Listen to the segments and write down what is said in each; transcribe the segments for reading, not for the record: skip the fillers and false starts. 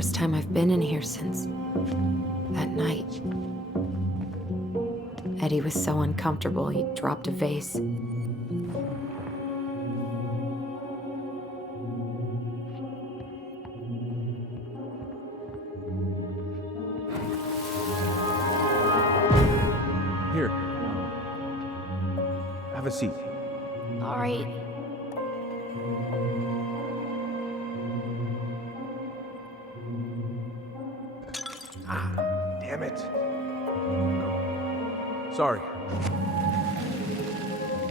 first time I've been in here since that night. Eddie was so uncomfortable, he dropped a vase. Here. Have a seat. All right. Damn it. Sorry.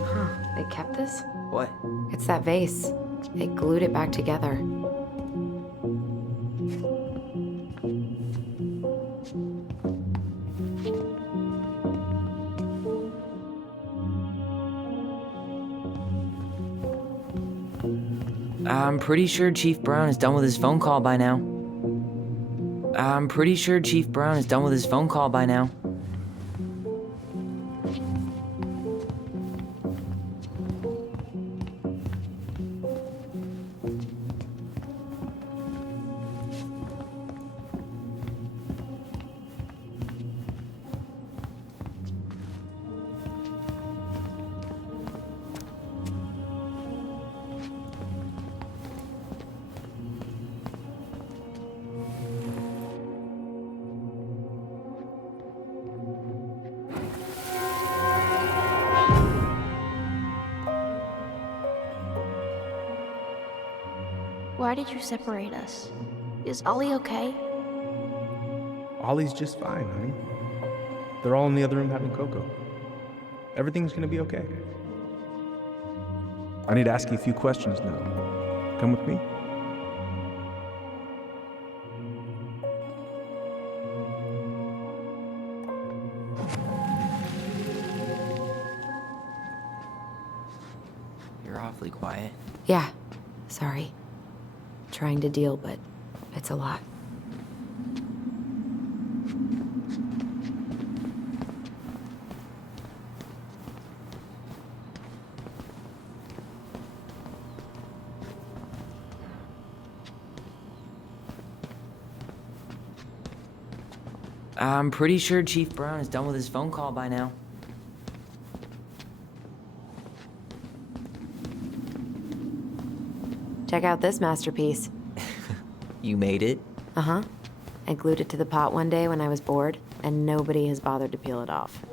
Huh, they kept this? What? It's that vase. They glued it back together. I'm pretty sure Chief Brown is done with his phone call by now. Why did you separate us? Is Ollie okay? Ollie's just fine, honey. They're all in the other room having cocoa. Everything's gonna be okay. I need to ask you a few questions now. Come with me? You're awfully quiet. Yeah, sorry. Trying to deal, but it's a lot. I'm pretty sure Chief Brown is done with his phone call by now. Check out this masterpiece. You made it? Uh-huh. I glued it to the pot one day when I was bored, and nobody has bothered to peel it off.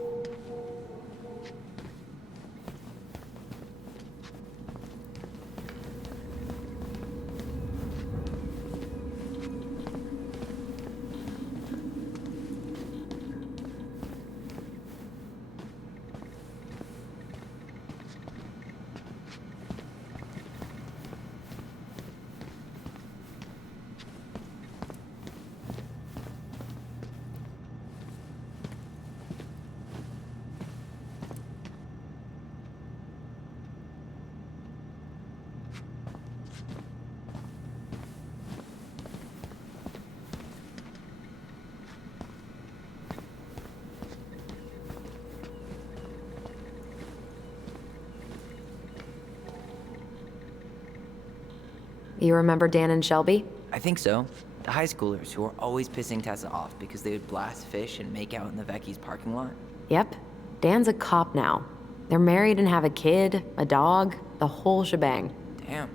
You remember Dan and Shelby? I think so. The high schoolers who were always pissing Tessa off because they would blast fish and make out in the Vecchi's parking lot. Yep. Dan's a cop now. They're married and have a kid, a dog, the whole shebang. Damn.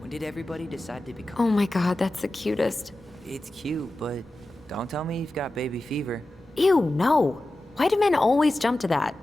When did everybody decide to become... Oh my god, that's the cutest. It's cute, but don't tell me you've got baby fever. Ew, no. Why do men always jump to that?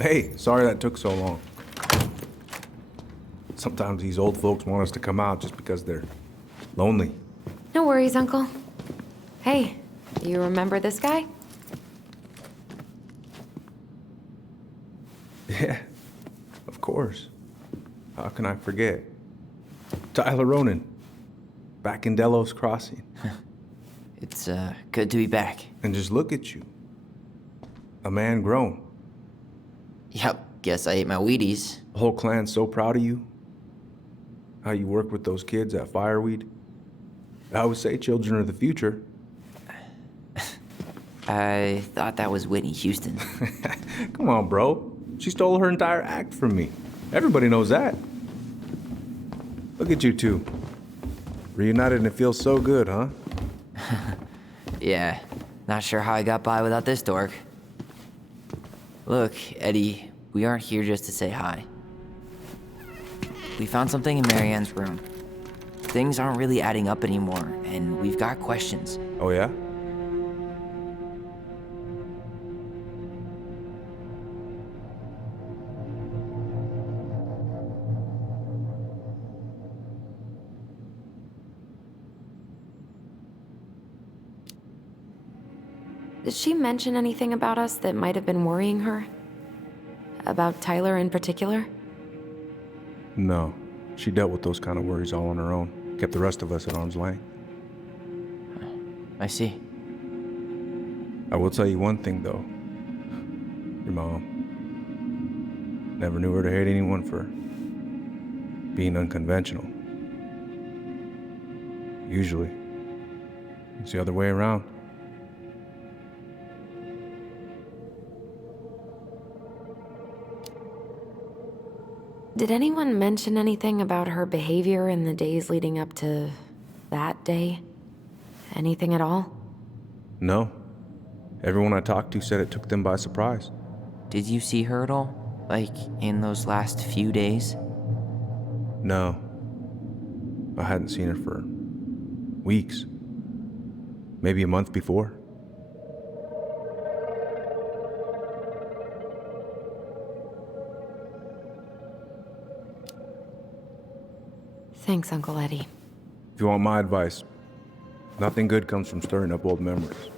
Hey, sorry that took so long. Sometimes these old folks want us to come out just because they're lonely. No worries, Uncle. Hey, you remember this guy? Yeah, of course. How can I forget? Tyler Ronan, back in Delos Crossing. It's good to be back. And just look at you. A man grown. Yep, guess I ate my Wheaties. The whole clan's so proud of you. How you work with those kids at Fireweed. I always say children are the future. I thought that was Whitney Houston. Come on, bro. She stole her entire act from me. Everybody knows that. Look at you two. Reunited and it feels so good, huh? Yeah, not sure how I got by without this dork. Look, Eddie, we aren't here just to say hi. We found something in Marianne's room. Things aren't really adding up anymore, and we've got questions. Oh, yeah? Did she mention anything about us that might have been worrying her? About Tyler in particular? No. She dealt with those kind of worries all on her own. Kept the rest of us at arm's length. I see. I will tell you one thing, though. Your mom. Never knew her to hate anyone for being unconventional. Usually, it's the other way around. Did anyone mention anything about her behavior in the days leading up to that day? Anything at all? No. Everyone I talked to said it took them by surprise. Did you see her at all? Like, in those last few days? No. I hadn't seen her for weeks. Maybe a month before. Thanks, Uncle Eddie. If you want my advice, nothing good comes from stirring up old memories.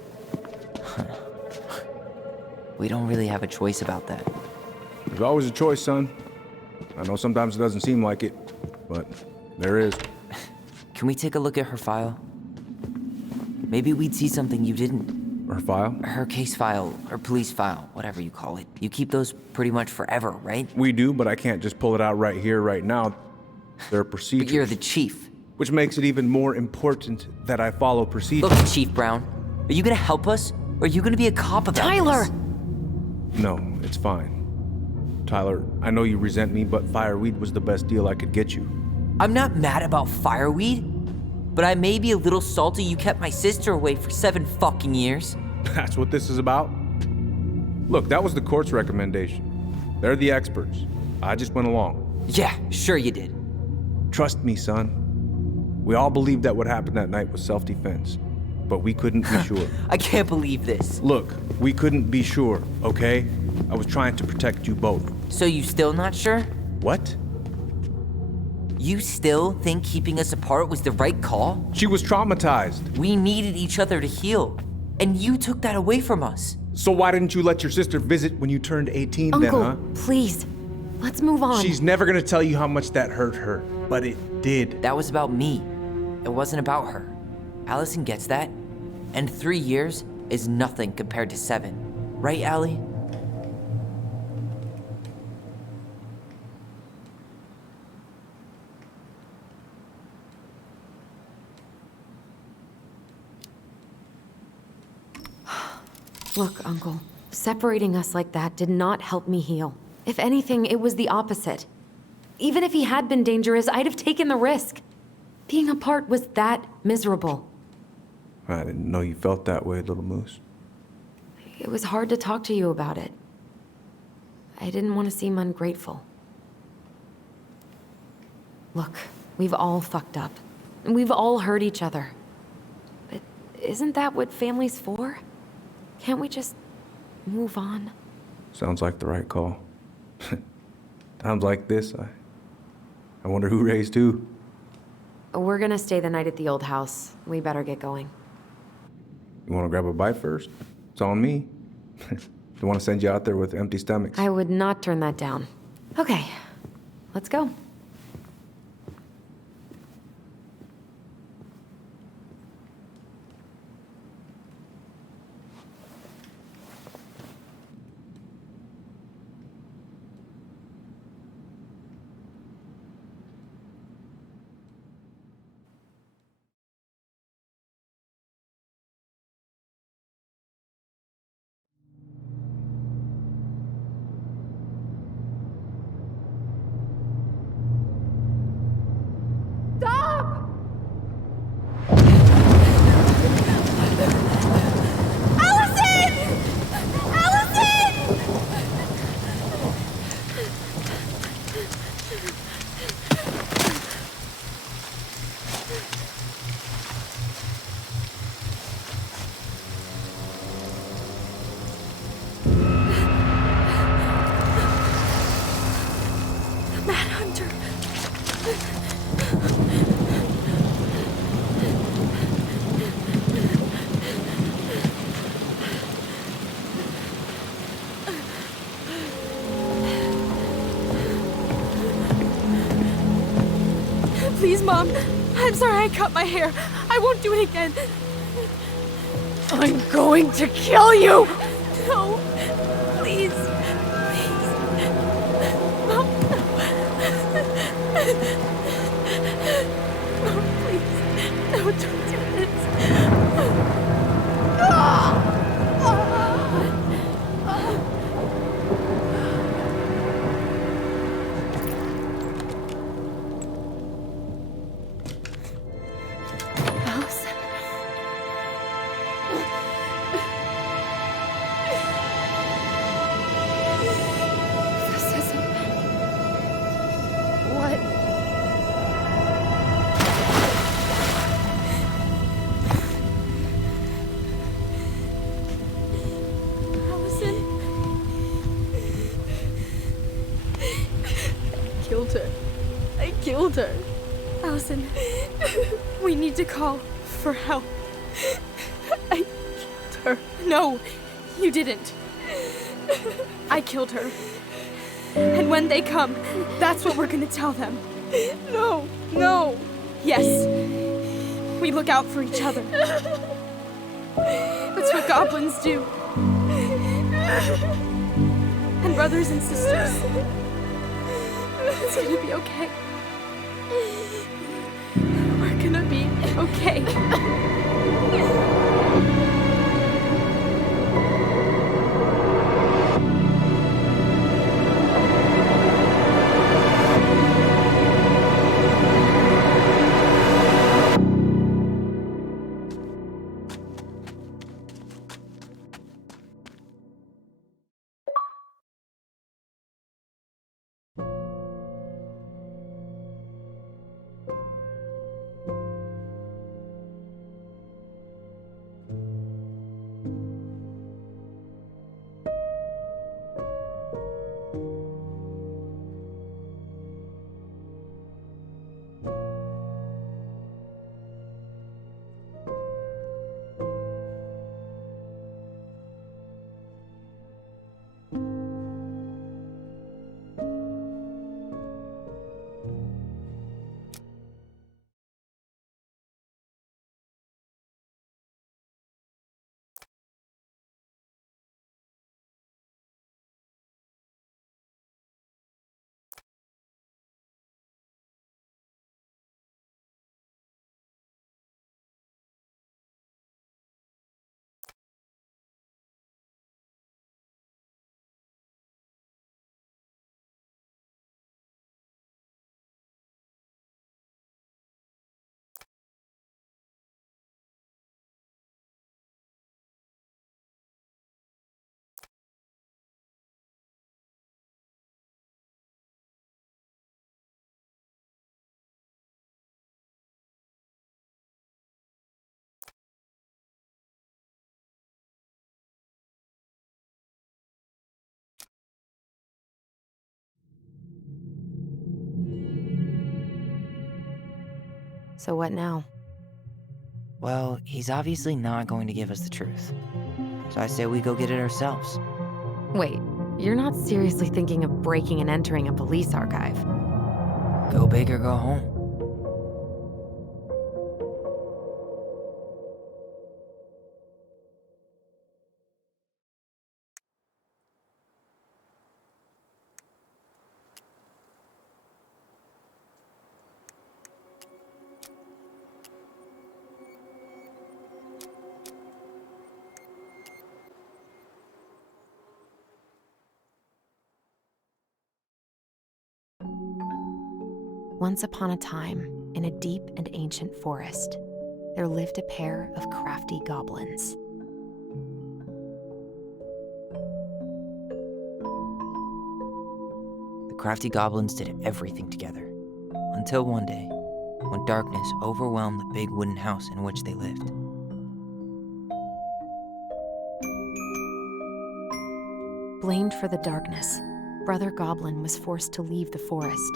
We don't really have a choice about that. There's always a choice, son. I know sometimes it doesn't seem like it, but there is. Can we take a look at her file? Maybe we'd see something you didn't. Her file? Her case file, or police file, whatever you call it. You keep those pretty much forever, right? We do, but I can't just pull it out right here, right now. There are procedures. But you're the chief. Which makes it even more important that I follow procedures. Look, Chief Brown, are you gonna help us? Or are you gonna be a cop about Tyler! this? No, it's fine. Tyler, I know you resent me, but Fireweed was the best deal I could get you. I'm not mad about Fireweed, but I may be a little salty you kept my sister away for 7 fucking years. That's what this is about? Look, that was the court's recommendation. They're the experts. I just went along. Yeah, sure you did. Trust me, son. We all believed that what happened that night was self-defense, but we couldn't be sure. I can't believe this. Look, we couldn't be sure, okay? I was trying to protect you both. So you still not sure? What? You still think keeping us apart was the right call? She was traumatized. We needed each other to heal, and you took that away from us. So why didn't you let your sister visit when you turned 18 Uncle, then, huh? please. Let's move on. She's never gonna tell you how much that hurt her, but it did. That was about me. It wasn't about her. Allison gets that. And 3 years is nothing compared to 7. Right, Allie? Look, Uncle, separating us like that did not help me heal. If anything, it was the opposite. Even if he had been dangerous, I'd have taken the risk. Being apart was that miserable. I didn't know you felt that way, little moose. It was hard to talk to you about it. I didn't want to seem ungrateful. Look, we've all fucked up. And we've all hurt each other. But isn't that what family's for? Can't we just move on? Sounds like the right call. Times like this, I wonder who raised who. We're gonna stay the night at the old house. We better get going. You want to grab a bite first? It's on me. Don't want to send you out there with empty stomachs. I would not turn that down. Okay, let's go. Please, Mom. I'm sorry I cut my hair. I won't do it again. I'm going to kill you! No. Please. Please. Mom, no. Mom, please. No, don't do this. I killed her. Allison, we need to call for help. I killed her. No, you didn't. I killed her. And when they come, that's what we're gonna tell them. No, no. Yes, we look out for each other. That's what goblins do. And brothers and sisters. It's gonna be okay. We're gonna be okay. So what now? Well, he's obviously not going to give us the truth. So I say we go get it ourselves. Wait, you're not seriously thinking of breaking and entering a police archive? Go big or go home. Once upon a time, in a deep and ancient forest, there lived a pair of crafty goblins. The crafty goblins did everything together. Until one day, when darkness overwhelmed the big wooden house in which they lived. Blamed for the darkness, Brother Goblin was forced to leave the forest,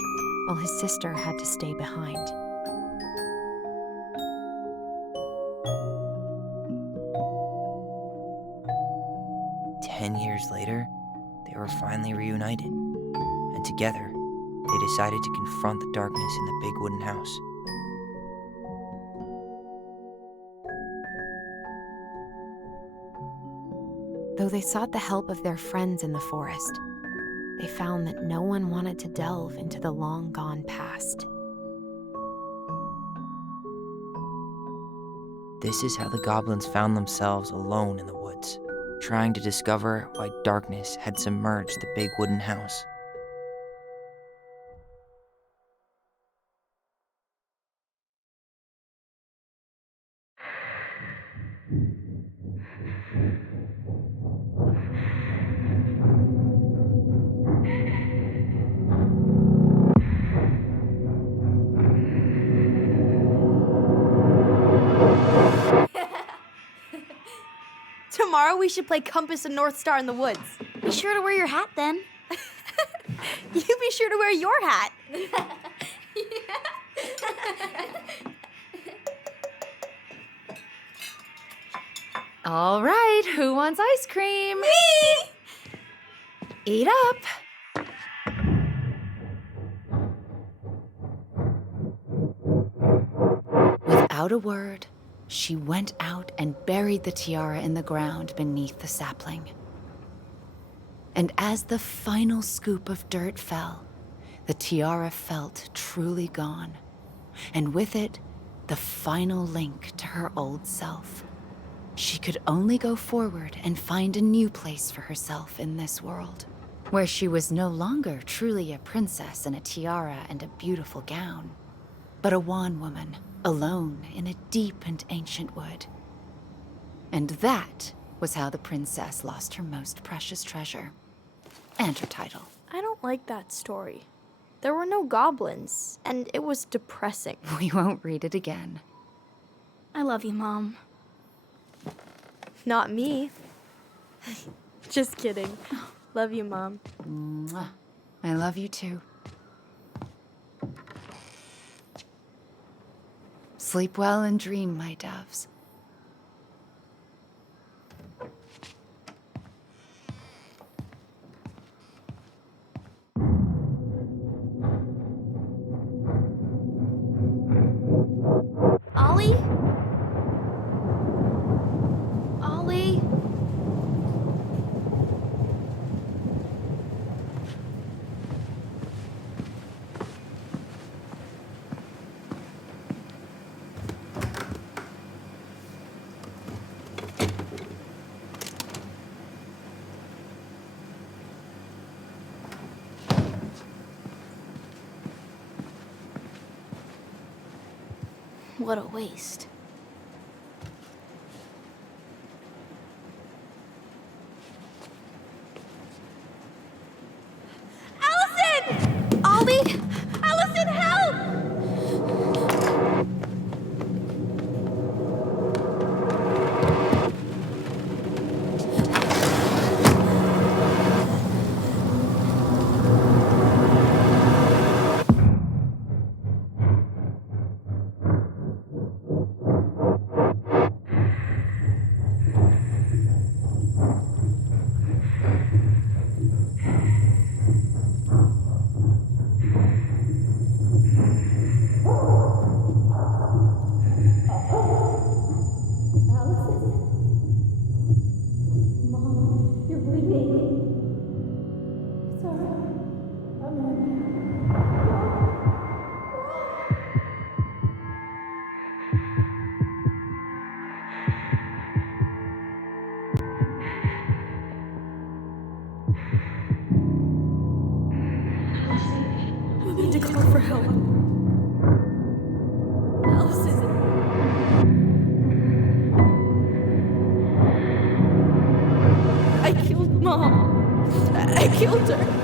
while his sister had to stay behind. Years later, they were finally reunited, and together, they decided to confront the darkness in the big wooden house. Though they sought the help of their friends in the forest, they found that no one wanted to delve into the long-gone past. This is how the goblins found themselves alone in the woods, trying to discover why darkness had submerged the big wooden house. Tomorrow we should play Compass and North Star in the woods. Be sure to wear your hat then. You be sure to wear your hat. All right, who wants ice cream? Me! Eat up. Without a word, she went out and buried the tiara in the ground beneath the sapling. And as the final scoop of dirt fell, the tiara felt truly gone, and with it, the final link to her old self. She could only go forward and find a new place for herself in this world, where she was no longer truly a princess in a tiara and a beautiful gown, but a wan woman, alone in a deep and ancient wood. And that was how the princess lost her most precious treasure, and her title. I don't like that story. There were no goblins, and it was depressing. We won't read it again. I love you, Mom. Not me. Just kidding. Love you, Mom. Mwah. I love you too. Sleep well and dream, my doves. Ollie? Ollie? What a waste. Allison! Ollie! Allison, help! We need to call for help. Allison. I killed Mom. I killed her.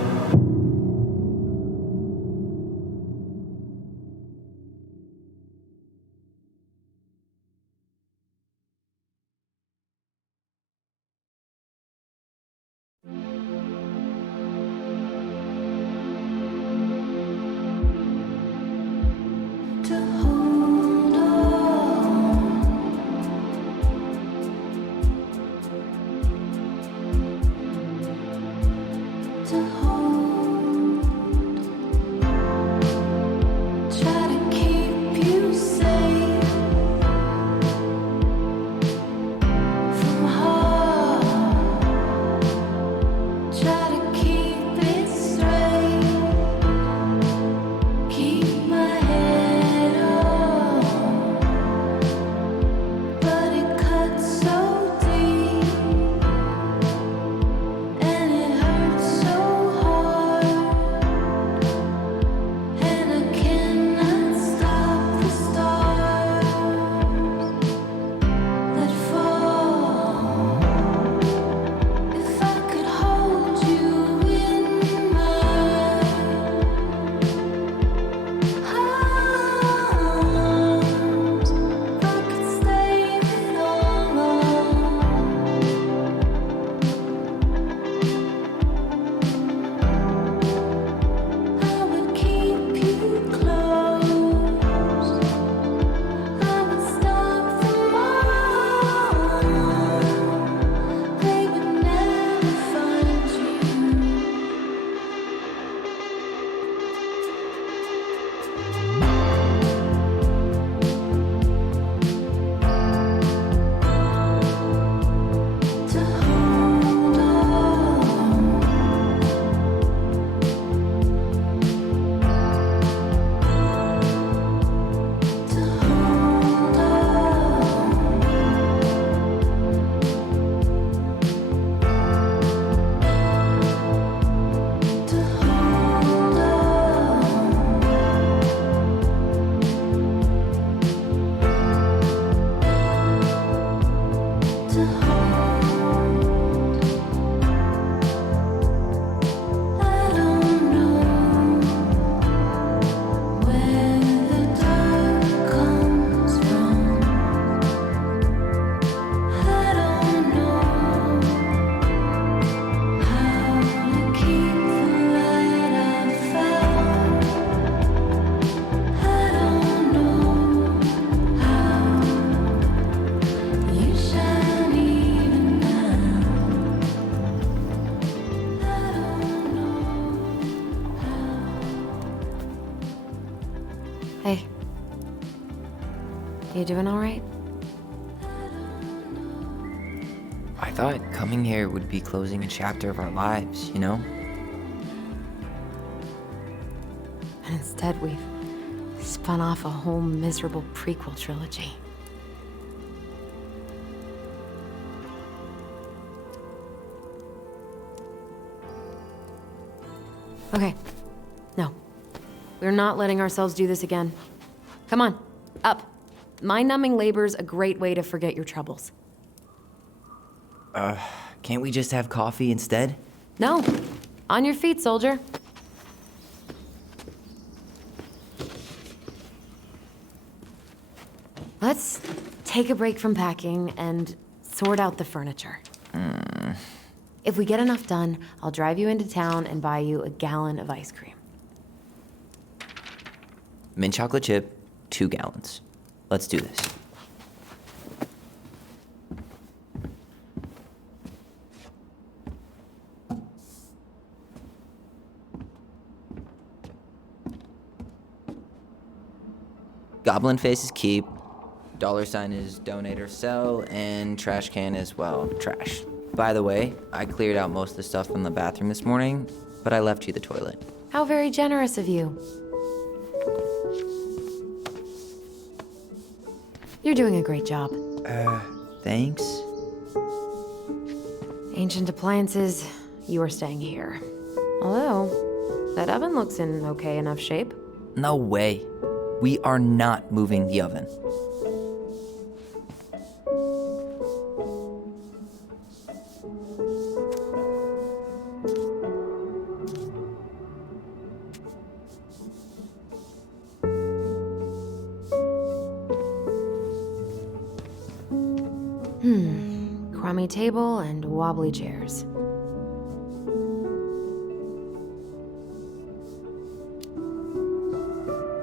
Hey. You doing all right? I thought coming here would be closing a chapter of our lives, you know? And instead we've spun off a whole miserable prequel trilogy. Okay. No. We're not letting ourselves do this again. Come on, up. Mind-numbing labor's a great way to forget your troubles. Can't we just have coffee instead? No. On your feet, soldier. Let's take a break from packing and sort out the furniture. If we get enough done, I'll drive you into town and buy you a gallon of ice cream. Mint chocolate chip, 2 gallons. Let's do this. Goblin face is keep, $sign is donate or sell, and trash can is, well, trash. By the way, I cleared out most of the stuff from the bathroom this morning, but I left you the toilet. How very generous of you. You're doing a great job. Thanks. Ancient appliances you are staying here. Although, that oven looks in okay enough shape. No way. We are not moving the oven. Crummy table and wobbly chairs.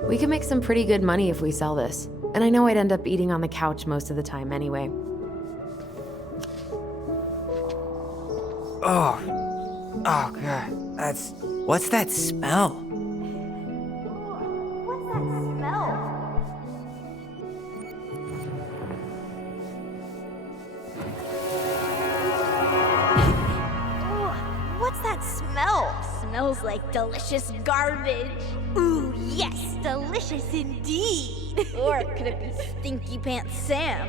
We could make some pretty good money if we sell this. And I know I'd end up eating on the couch most of the time anyway. Oh God, what's that smell? What's that smell? What's that smell? Smells like delicious garbage. Ooh, yes, delicious indeed. Or could it be Stinky Pants Sam?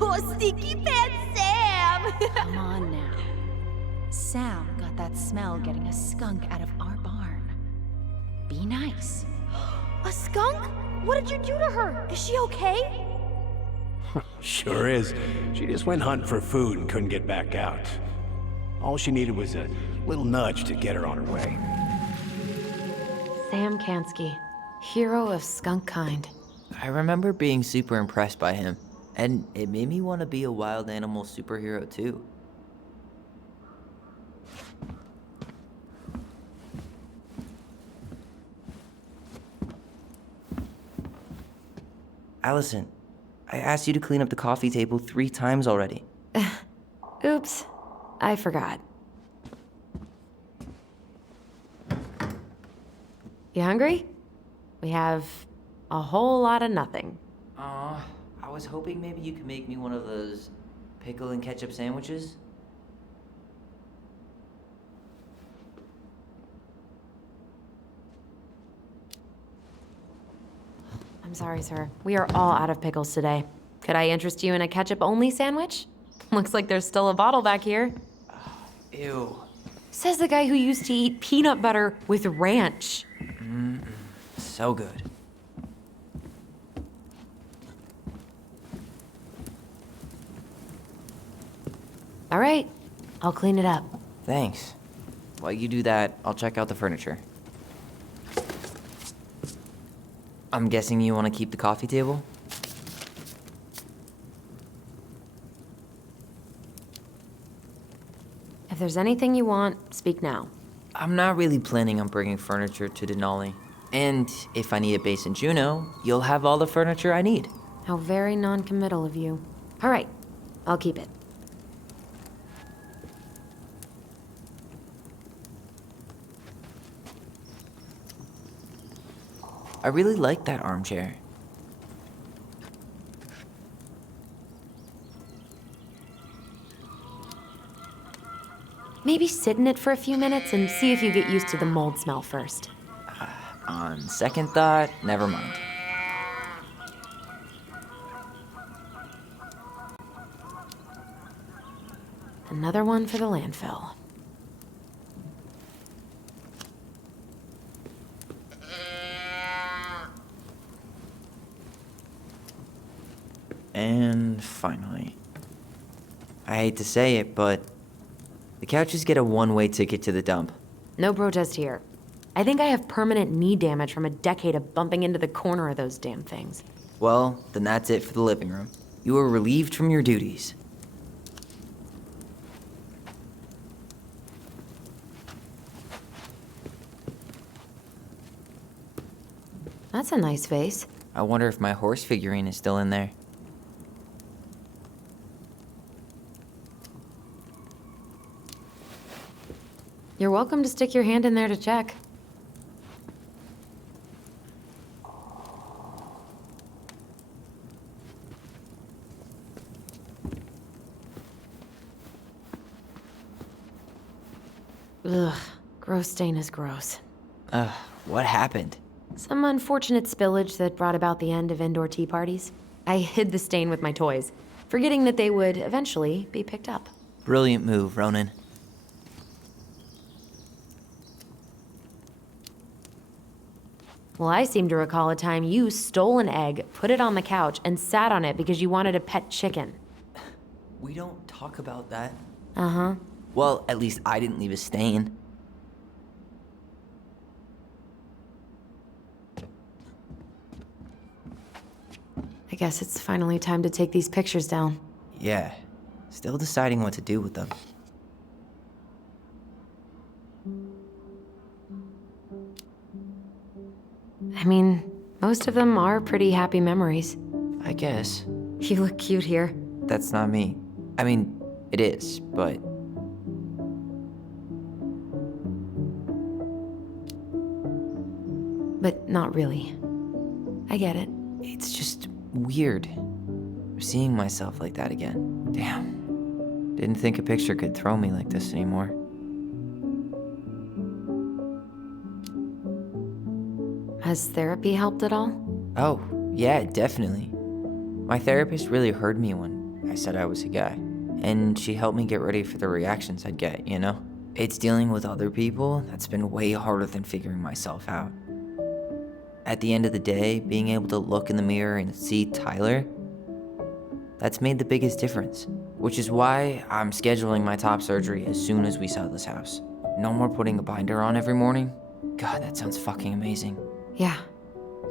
Oh, Stinky Pants Sam! Come on now. Sam got that smell getting a skunk out of our barn. Be nice. A skunk? What did you do to her? Is she okay? Sure is. She just went hunting for food and couldn't get back out. All she needed was a little nudge to get her on her way. Sam Kansky, hero of skunk kind. I remember being super impressed by him, and it made me want to be a wild animal superhero too. Allison, I asked you to clean up the coffee table 3 times already. Oops, I forgot. You hungry? We have a whole lot of nothing. I was hoping maybe you could make me one of those pickle and ketchup sandwiches. I'm sorry, sir. We are all out of pickles today. Could I interest you in a ketchup-only sandwich? Looks like there's still a bottle back here. Ew. Says the guy who used to eat peanut butter with ranch. So good. All right, I'll clean it up. Thanks. While you do that, I'll check out the furniture. I'm guessing you want to keep the coffee table? If there's anything you want, speak now. I'm not really planning on bringing furniture to Denali. And if I need a base in Juneau, you'll have all the furniture I need. How very non-committal of you. All right, I'll keep it. I really like that armchair. Maybe sit in it for a few minutes and see if you get used to the mold smell first. On second thought, never mind. Another one for the landfill. And finally. I hate to say it, but the couches get a one-way ticket to the dump. No protest here. I think I have permanent knee damage from a decade of bumping into the corner of those damn things. Well, then that's it for the living room. You are relieved from your duties. That's a nice vase. I wonder if my horse figurine is still in there. You're welcome to stick your hand in there to check. Ugh, gross stain is gross. What happened? Some unfortunate spillage that brought about the end of indoor tea parties. I hid the stain with my toys, forgetting that they would eventually be picked up. Brilliant move, Ronan. Well, I seem to recall a time you stole an egg, put it on the couch, and sat on it because you wanted a pet chicken. We don't talk about that. Uh-huh. Well, at least I didn't leave a stain. I guess it's finally time to take these pictures down. Yeah, still deciding what to do with them. I mean, most of them are pretty happy memories. I guess. You look cute here. That's not me. I mean, it is, but... But not really. I get it. It's just weird. Seeing myself like that again. Damn. Didn't think a picture could throw me like this anymore. Has therapy helped at all? Oh, yeah, definitely. My therapist really heard me when I said I was a guy. And she helped me get ready for the reactions I'd get, you know? It's dealing with other people that's been way harder than figuring myself out. At the end of the day, being able to look in the mirror and see Tyler, that's made the biggest difference. Which is why I'm scheduling my top surgery as soon as we sell this house. No more putting a binder on every morning. God, that sounds fucking amazing. Yeah,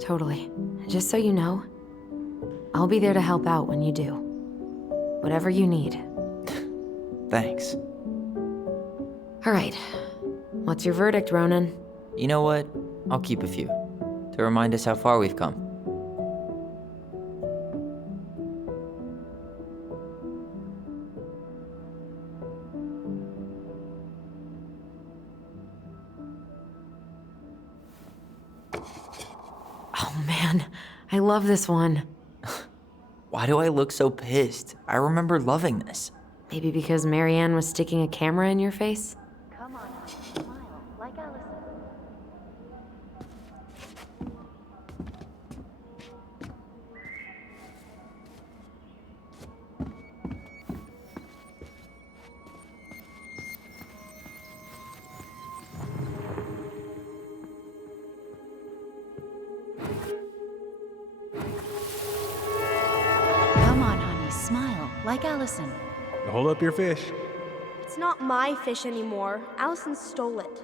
totally. Just so you know, I'll be there to help out when you do. Whatever you need. Thanks. All right. What's your verdict, Ronan? You know what? I'll keep a few. To remind us how far we've come. Oh man, I love this one. Why do I look so pissed? I remember loving this. Maybe because Marianne was sticking a camera in your face? Come on, smile, like Allison. Come on, honey, smile, like Allison. Hold up your fish. It's not my fish anymore. Allison stole it.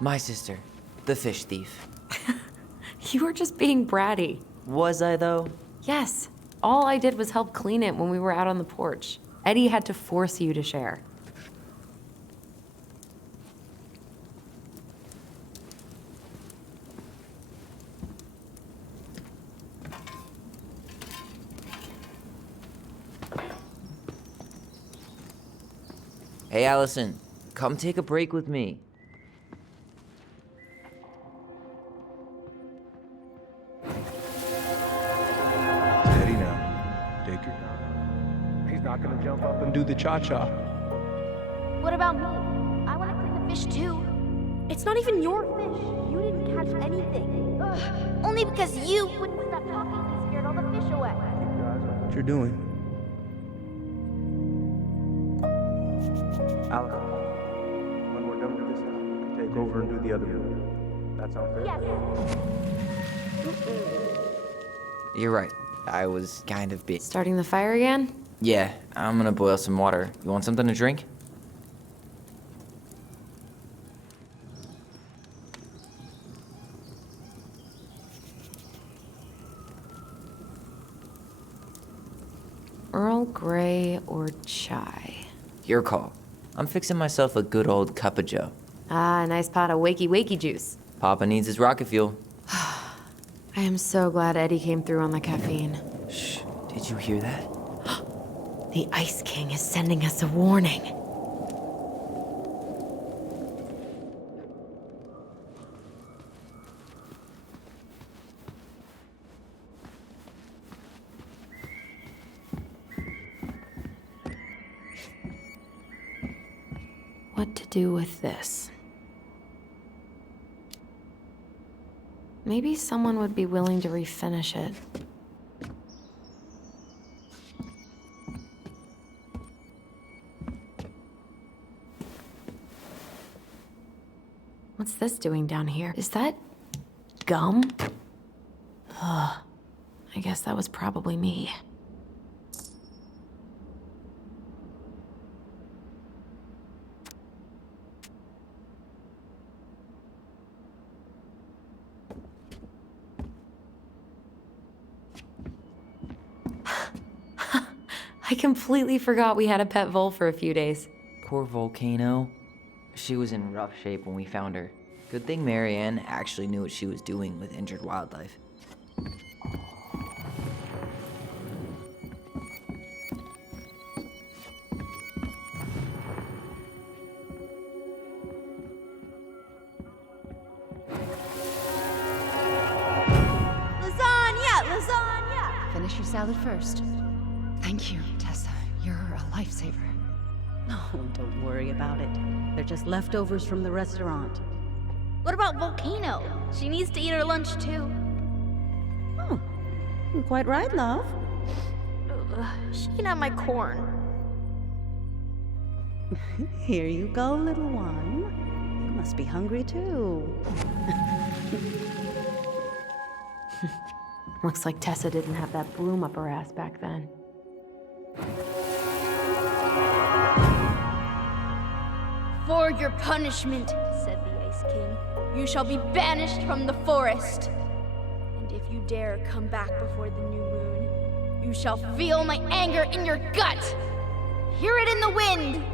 My sister, the fish thief. You were just being bratty. Was I though? Yes. All I did was help clean it when we were out on the porch. Eddie had to force you to share. Hey Allison, come take a break with me. Steady now. Take your time. He's not gonna jump up and do the cha-cha. What about me? I want to clean the fish too. It's not even your fish. You didn't catch anything. Ugh, only because you wouldn't stop talking and scared all the fish away. What you're doing? Allison, when we're done with this house, you can take over and do the other room. That sound fair? Yes. You're right. I was kind of busy. Starting the fire again? Yeah, I'm gonna boil some water. You want something to drink? Earl Grey or chai? Your call. I'm fixing myself a good old cup of joe. Ah, a nice pot of wakey juice. Papa needs his rocket fuel. I am so glad Eddie came through on the caffeine. Shh, did you hear that? The Ice King is sending us a warning. What to do with this? Maybe someone would be willing to refinish it. What's this doing down here? Is that gum? Ugh. I guess that was probably me. I completely forgot we had a pet vole for a few days. Poor Volcano. She was in rough shape when we found her. Good thing Marianne actually knew what she was doing with injured wildlife. Lasagna! Finish your salad first. Thank you, Tessa. You're a lifesaver. Oh, don't worry about it. They're just leftovers from the restaurant. What about Volcano? She needs to eat her lunch too. Oh, you're quite right, love. She can have my corn. Here you go, little one. You must be hungry too. Looks like Tessa didn't have that broom up her ass back then. For your punishment, said the Ice King, you shall be banished from the forest. And if you dare come back before the new moon, you shall feel my anger in your gut. Hear it in the wind.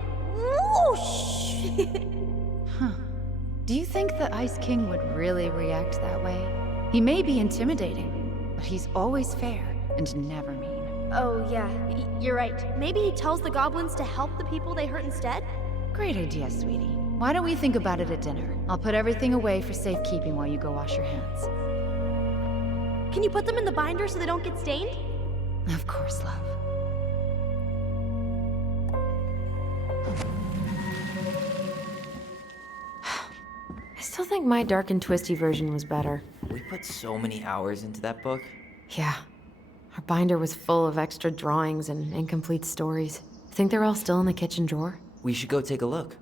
Whoosh! Do you think the Ice King would really react that way? He may be intimidating, but he's always fair and never mean. Oh, yeah, you're right. Maybe he tells the goblins to help the people they hurt instead? Great idea, sweetie. Why don't we think about it at dinner? I'll put everything away for safekeeping while you go wash your hands. Can you put them in the binder so they don't get stained? Of course, love. I still think my dark and twisty version was better. We put so many hours into that book. Yeah. Our binder was full of extra drawings and incomplete stories. Think they're all still in the kitchen drawer? We should go take a look.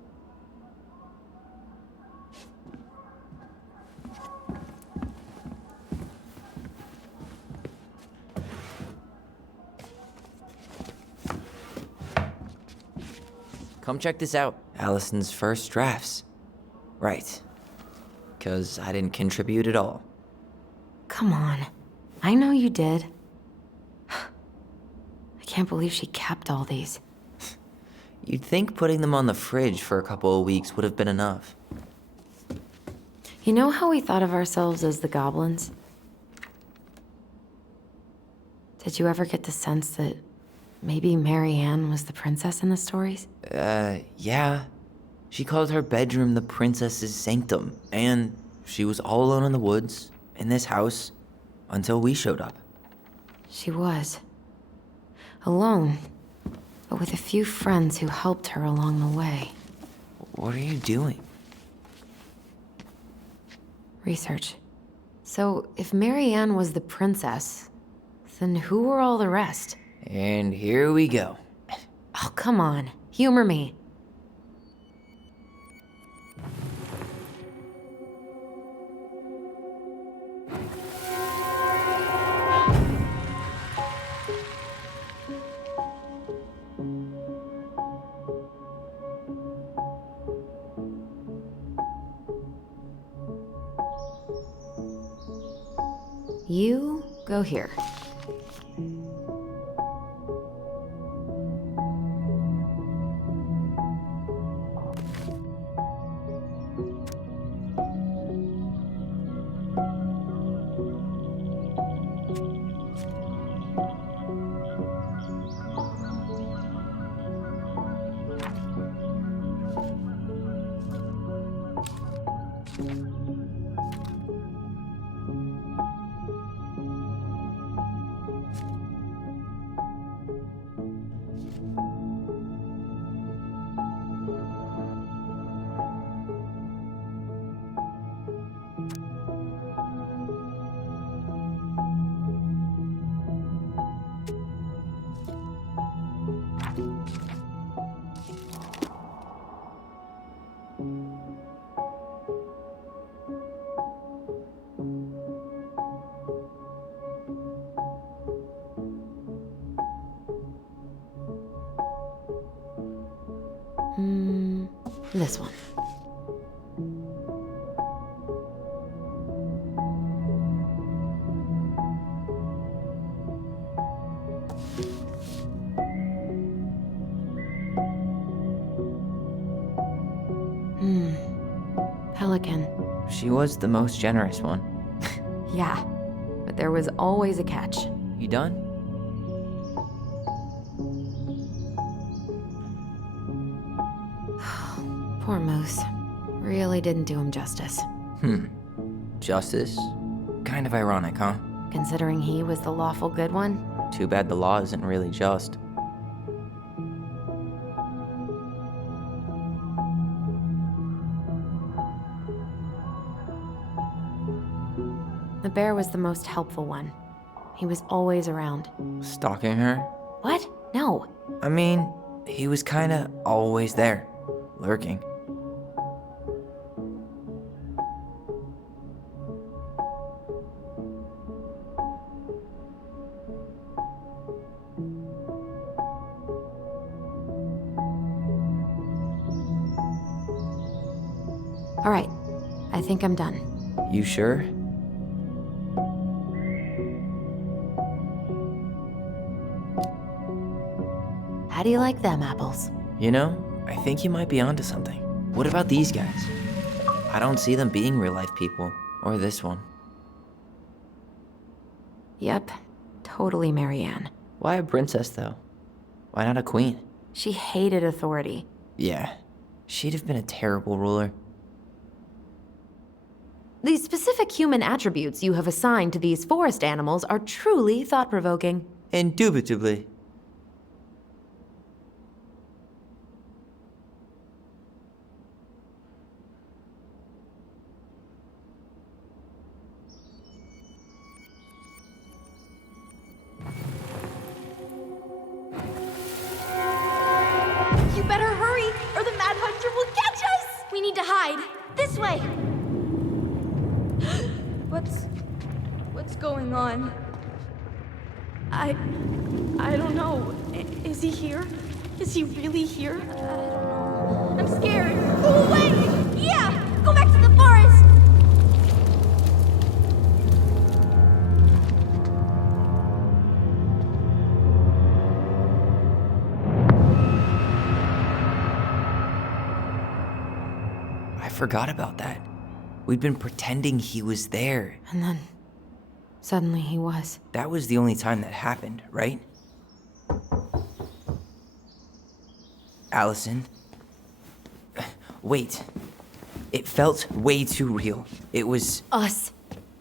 Come check this out. Allison's first drafts. Right. 'Cause I didn't contribute at all. Come on. I know you did. I can't believe she kept all these. You'd think putting them on the fridge for a couple of weeks would have been enough. You know how we thought of ourselves as the goblins? Did you ever get the sense that maybe Marianne was the princess in the stories? Yeah. She called her bedroom the princess's sanctum, and she was all alone in the woods, in this house, until we showed up. She was. Alone, but with a few friends who helped her along the way. What are you doing? Research. So, if Marianne was the princess, then who were all the rest? And here we go. Oh, come on. Humor me. You go here. This one. Pelican. She was the most generous one. Yeah, but there was always a catch. You done? Poor Moose. Really didn't do him justice. Justice? Kind of ironic, huh? Considering he was the lawful good one. Too bad the law isn't really just. The bear was the most helpful one. He was always around. Stalking her? What? No. I mean, he was kinda always there. Lurking. All right, I think I'm done. You sure? How do you like them apples? You know, I think you might be onto something. What about these guys? I don't see them being real-life people. Or this one. Yep, totally Marianne. Why a princess, though? Why not a queen? She hated authority. Yeah, she'd have been a terrible ruler. The specific human attributes you have assigned to these forest animals are truly thought-provoking. Indubitably. You better hurry, or the Mad Hunter will catch us! We need to hide. This way! What's going on? I don't know. Is he here? Is he really here? I'm scared. Go away! Yeah! Go back to the forest! I forgot about that. We'd been pretending he was there. And then, suddenly he was. That was the only time that happened, right? Allison? Wait. It felt way too real. It was... Us.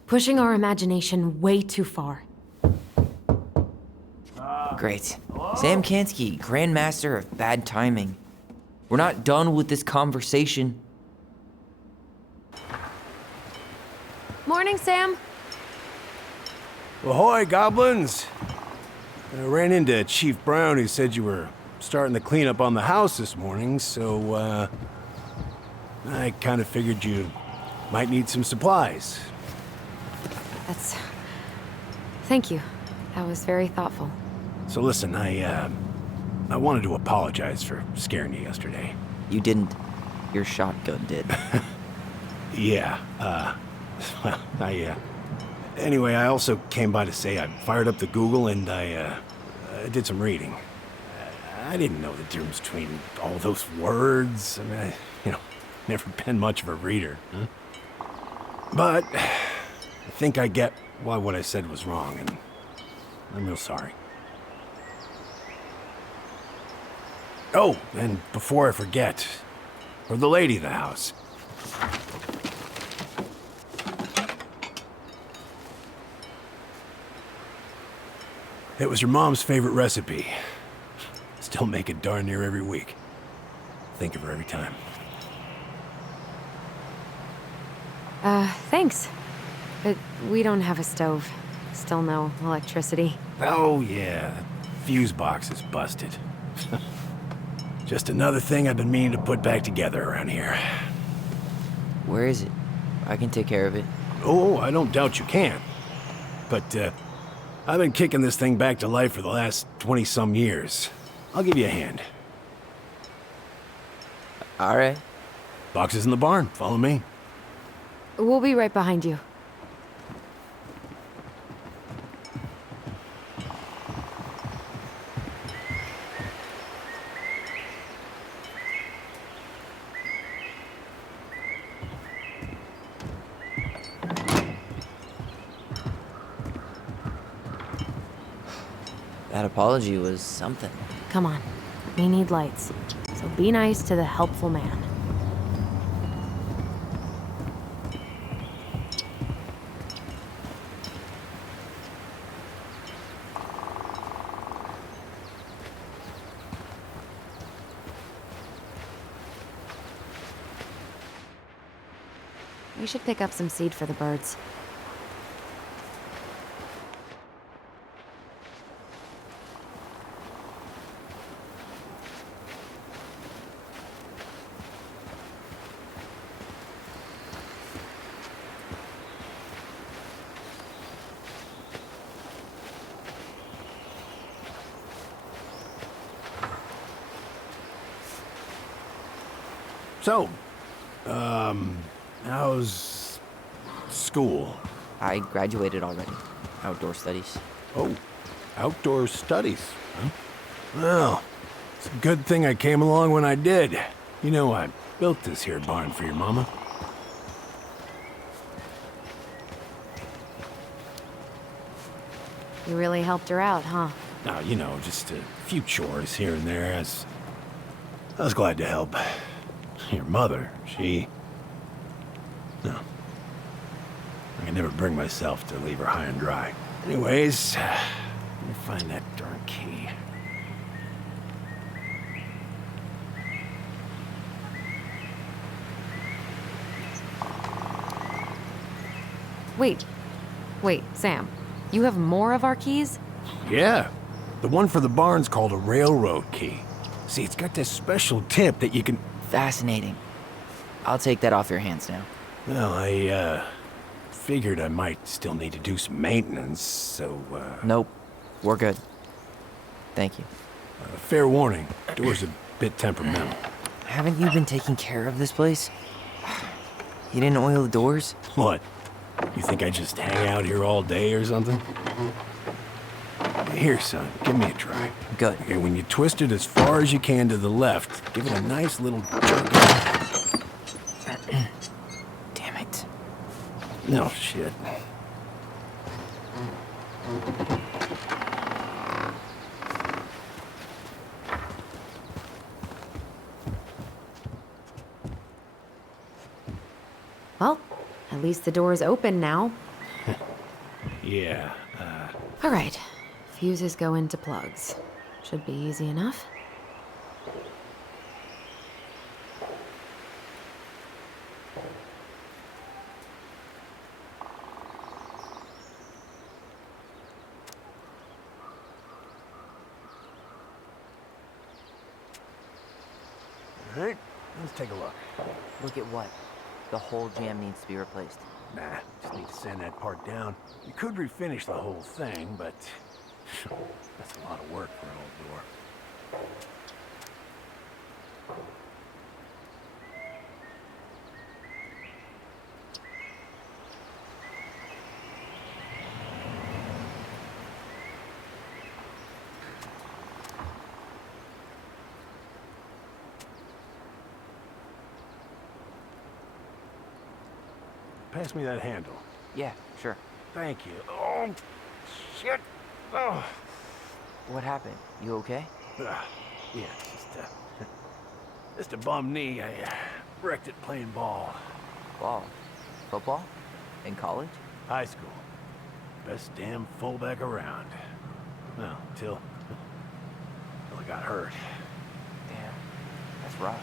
Pushing our imagination way too far. Great. Sam Kansky, Grandmaster of Bad Timing. We're not done with this conversation. Morning, Sam. Ahoy, goblins! I ran into Chief Brown, who said you were starting the cleanup on the house this morning, so, I kind of figured you might need some supplies. Thank you. That was very thoughtful. So listen, I wanted to apologize for scaring you yesterday. You didn't. Your shotgun did. Yeah, well, anyway, I also came by to say I fired up the Google and I did some reading. I didn't know the difference between all those words. I mean, never been much of a reader. Huh? But I think I get why what I said was wrong, and I'm real sorry. Oh, and before I forget, for the lady of the house. It was your mom's favorite recipe. Still make it darn near every week. Think of her every time. Thanks. But we don't have a stove. Still no electricity. Oh, yeah. The fuse box is busted. Just another thing I've been meaning to put back together around here. Where is it? I can take care of it. Oh, I don't doubt you can. But, I've been kicking this thing back to life for the last 20-some years. I'll give you a hand. All right. Boxes in the barn. Follow me. We'll be right behind you. That apology was something. Come on. We need lights. So be nice to the helpful man. We should pick up some seed for the birds. So, how's school? I graduated already. Outdoor studies. Oh, outdoor studies, huh? Well, it's a good thing I came along when I did. You know, I built this here barn for your mama. You really helped her out, huh? Now, you know, just a few chores here and there. I was glad to help. Your mother, no. I can never bring myself to leave her high and dry. Anyways, let me find that darn key. Wait, Sam. You have more of our keys? Yeah, the one for the barn's called a railroad key. See, it's got this special tip that you can... Fascinating. I'll take that off your hands now. Well, I, figured I might still need to do some maintenance, so, Nope. We're good. Thank you. fair warning, door's a bit temperamental. Haven't you been taking care of this place? You didn't oil the doors? What? You think I just hang out here all day or something? Here, son, give me a try. Good. Okay, when you twist it as far as you can to the left, give it a nice little jerk. Damn it. No shit. Well, at least the door is open now. Yeah, All right. Fuses go into plugs. Should be easy enough. all right, let's take a look. Look at what? The whole jam needs to be replaced. Nah, just need to sand that part down. You could refinish the whole thing, but that's a lot of work for an old door. Pass me that handle. Yeah, sure. Thank you. Oh, shit. Oh. What happened? You okay? Yeah, just a bum knee. I wrecked it playing ball. Ball? Football? In college? High school. Best damn fullback around. Well, till I got hurt. Damn. That's rough.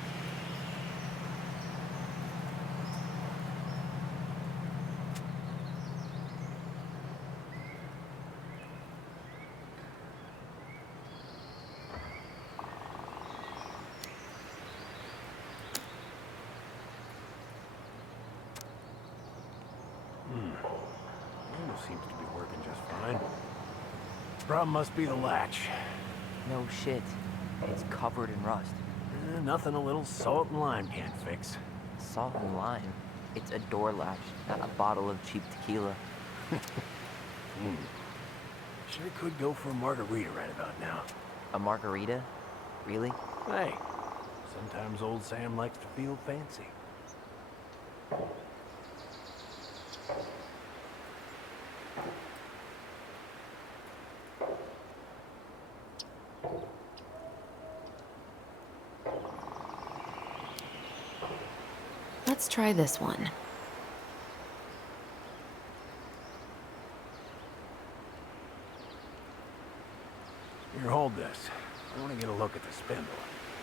Seems to be working just fine. Problem must be the latch. No shit. It's covered in rust. Nothing a little salt and lime can't fix. Salt and lime. It's a door latch, not a bottle of cheap tequila. Sure could go for a margarita right about now. A margarita? Really? Hey, sometimes old Sam likes to feel fancy. Let's try this one. Here, hold this. I want to get a look at the spindle.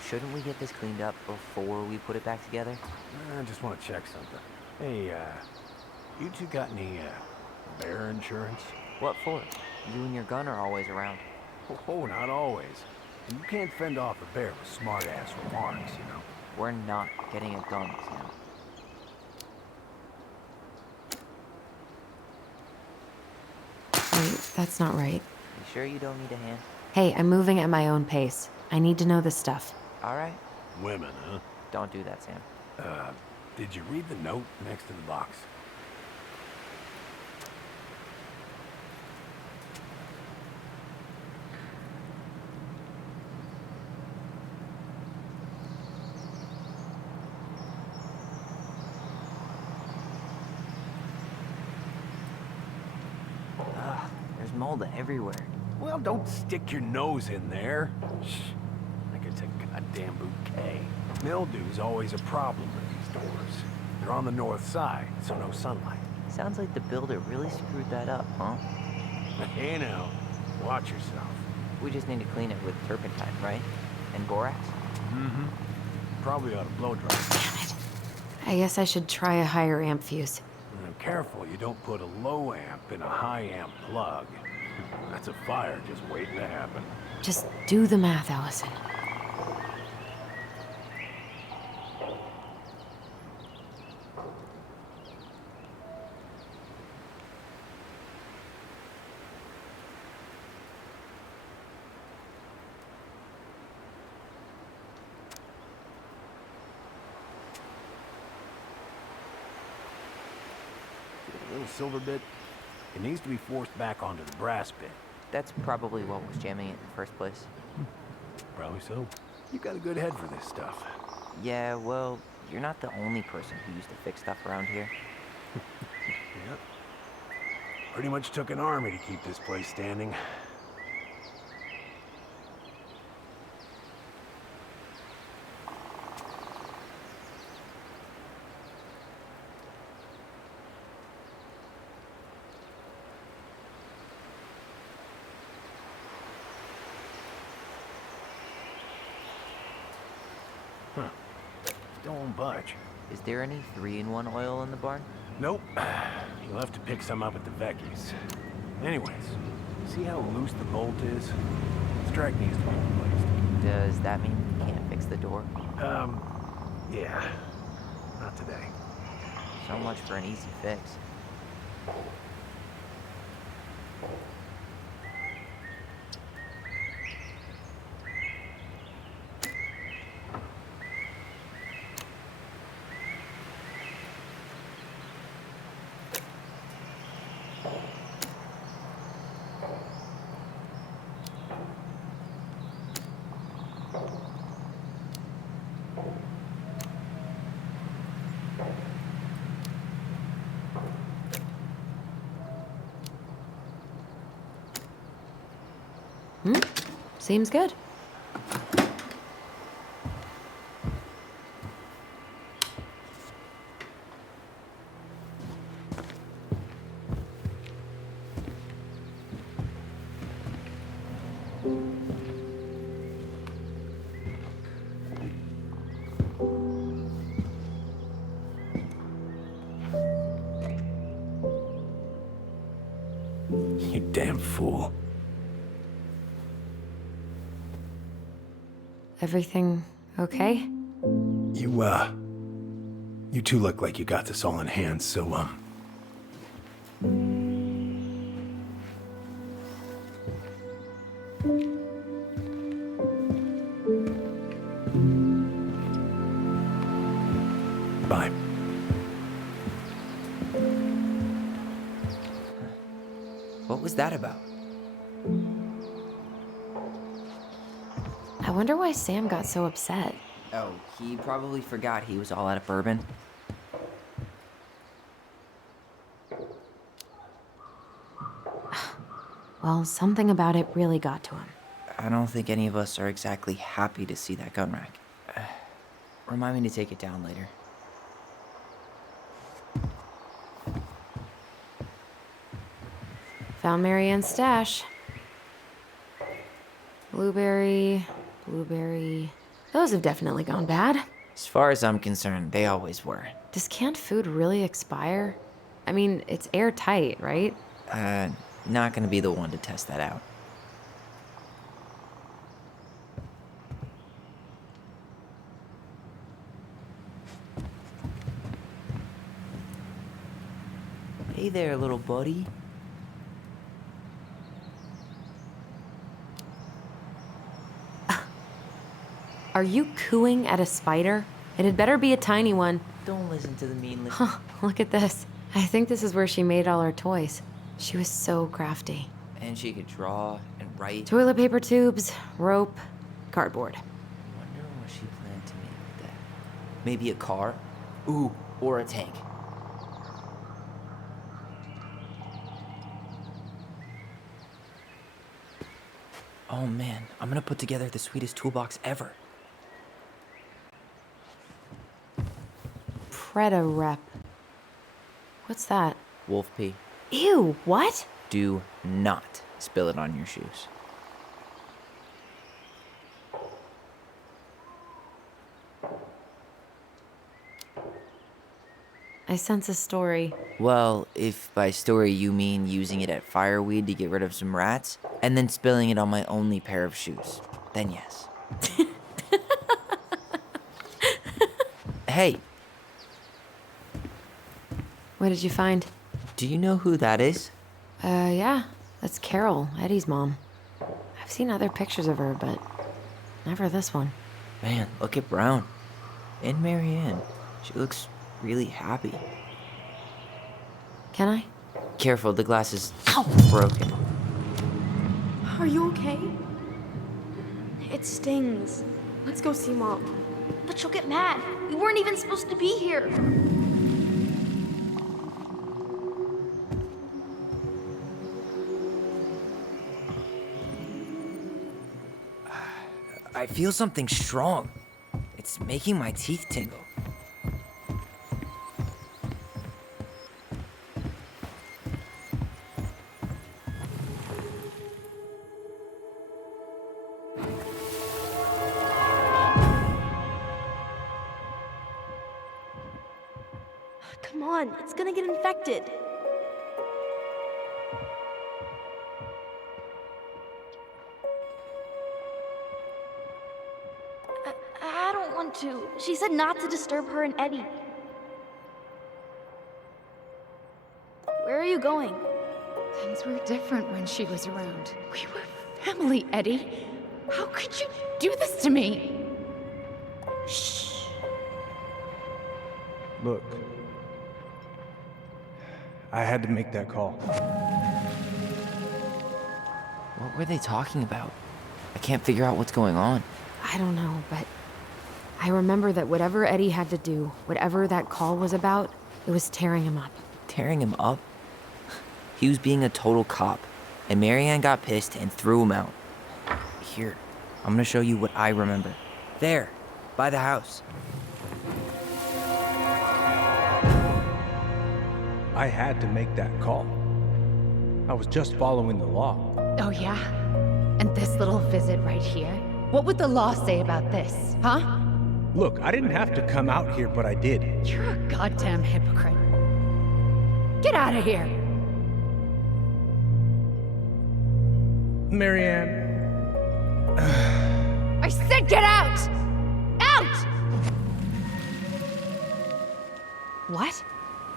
Shouldn't we get this cleaned up before we put it back together? I just want to check something. Hey, you two got any, bear insurance? What for? You and your gun are always around. Oh, not always. And you can't fend off a bear with smart-ass remarks, you know. We're not getting a gun, Sam. Wait, that's not right. You sure you don't need a hand? Hey, I'm moving at my own pace. I need to know this stuff. All right. Women, huh? Don't do that, Sam. Did you read the note next to the box? There's mold everywhere. Well, don't stick your nose in there. Shh. Like it's a goddamn bouquet. Mildew's always a problem with these doors. They're on the north side, so no sunlight. Sounds like the builder really screwed that up, huh? Hey now, watch yourself. We just need to clean it with turpentine, right? And borax? Mm-hmm. Probably ought to blow dry. Damn it. I guess I should try a higher amp fuse. Now, careful you don't put a low amp in a high amp plug. That's a fire just waiting to happen. Just do the math, Allison. A little silver bit. It needs to be forced back onto the brass bit. That's probably what was jamming it in the first place. Probably so. You got a good head for this stuff. Yeah, well, you're not the only person who used to fix stuff around here. Yep. Pretty much took an army to keep this place standing. Huh. Don't budge. Is there any 3-in-1 oil in the barn? Nope. You'll have to pick some up at the Vecchi's. Anyways, see how loose the bolt is? Strike needs to be replaced. Does that mean we can't fix the door? Yeah. Not today. So much for an easy fix. Seems good. You damn fool. Everything okay? You two look like you got this all in hand, so, bye. was that about? I wonder why Sam got so upset. Oh, he probably forgot he was all out of bourbon. Well, something about it really got to him. I don't think any of us are exactly happy to see that gun rack. Remind me to take it down later. Found Marianne's stash. Blueberry. Those have definitely gone bad. As far as I'm concerned, they always were. Does canned food really expire? I mean, it's airtight, right? Not gonna be the one to test that out. Hey there, little buddy. Are you cooing at a spider? It had better be a tiny one. Don't listen to the mean lip. Huh, look at this. I think this is where she made all her toys. She was so crafty. And she could draw and write. Toilet paper tubes, rope, cardboard. Wonder what she planned to make with that. Maybe a car? Ooh, or a tank. Oh man, I'm gonna put together the sweetest toolbox ever. Preda rep. What's that? Wolf pee. Ew, what? Do not spill it on your shoes. I sense a story. Well, if by story you mean using it at fireweed to get rid of some rats, and then spilling it on my only pair of shoes, then yes. Hey, What did you find? do you know who that is? Yeah. That's Carol, Eddie's mom. I've seen other pictures of her, but never this one. Man, look at Brown. And Marianne. She looks really happy. Can I? Careful, the glass is broken. Are you okay? It stings. Let's go see Mom. But she'll get mad. We weren't even supposed to be here. I feel something strong. It's making my teeth tingle. Come on, it's gonna get infected. I don't want to. She said not to disturb her and Eddie. Where are you going? Things were different when she was around. We were family, Eddie. How could you do this to me? Shh. Look, I had to make that call. What were they talking about? I can't figure out what's going on. I don't know, but I remember that whatever Eddie had to do, whatever that call was about, it was tearing him up. Tearing him up? He was being a total cop, and Marianne got pissed and threw him out. Here, I'm gonna show you what I remember. There, by the house. I had to make that call. I was just following the law. Oh, yeah? And this little visit right here? What would the law say about this, huh? Look, I didn't have to come out here, but I did. You're a goddamn hypocrite. Get out of here! Marianne. I said get out! Out! What?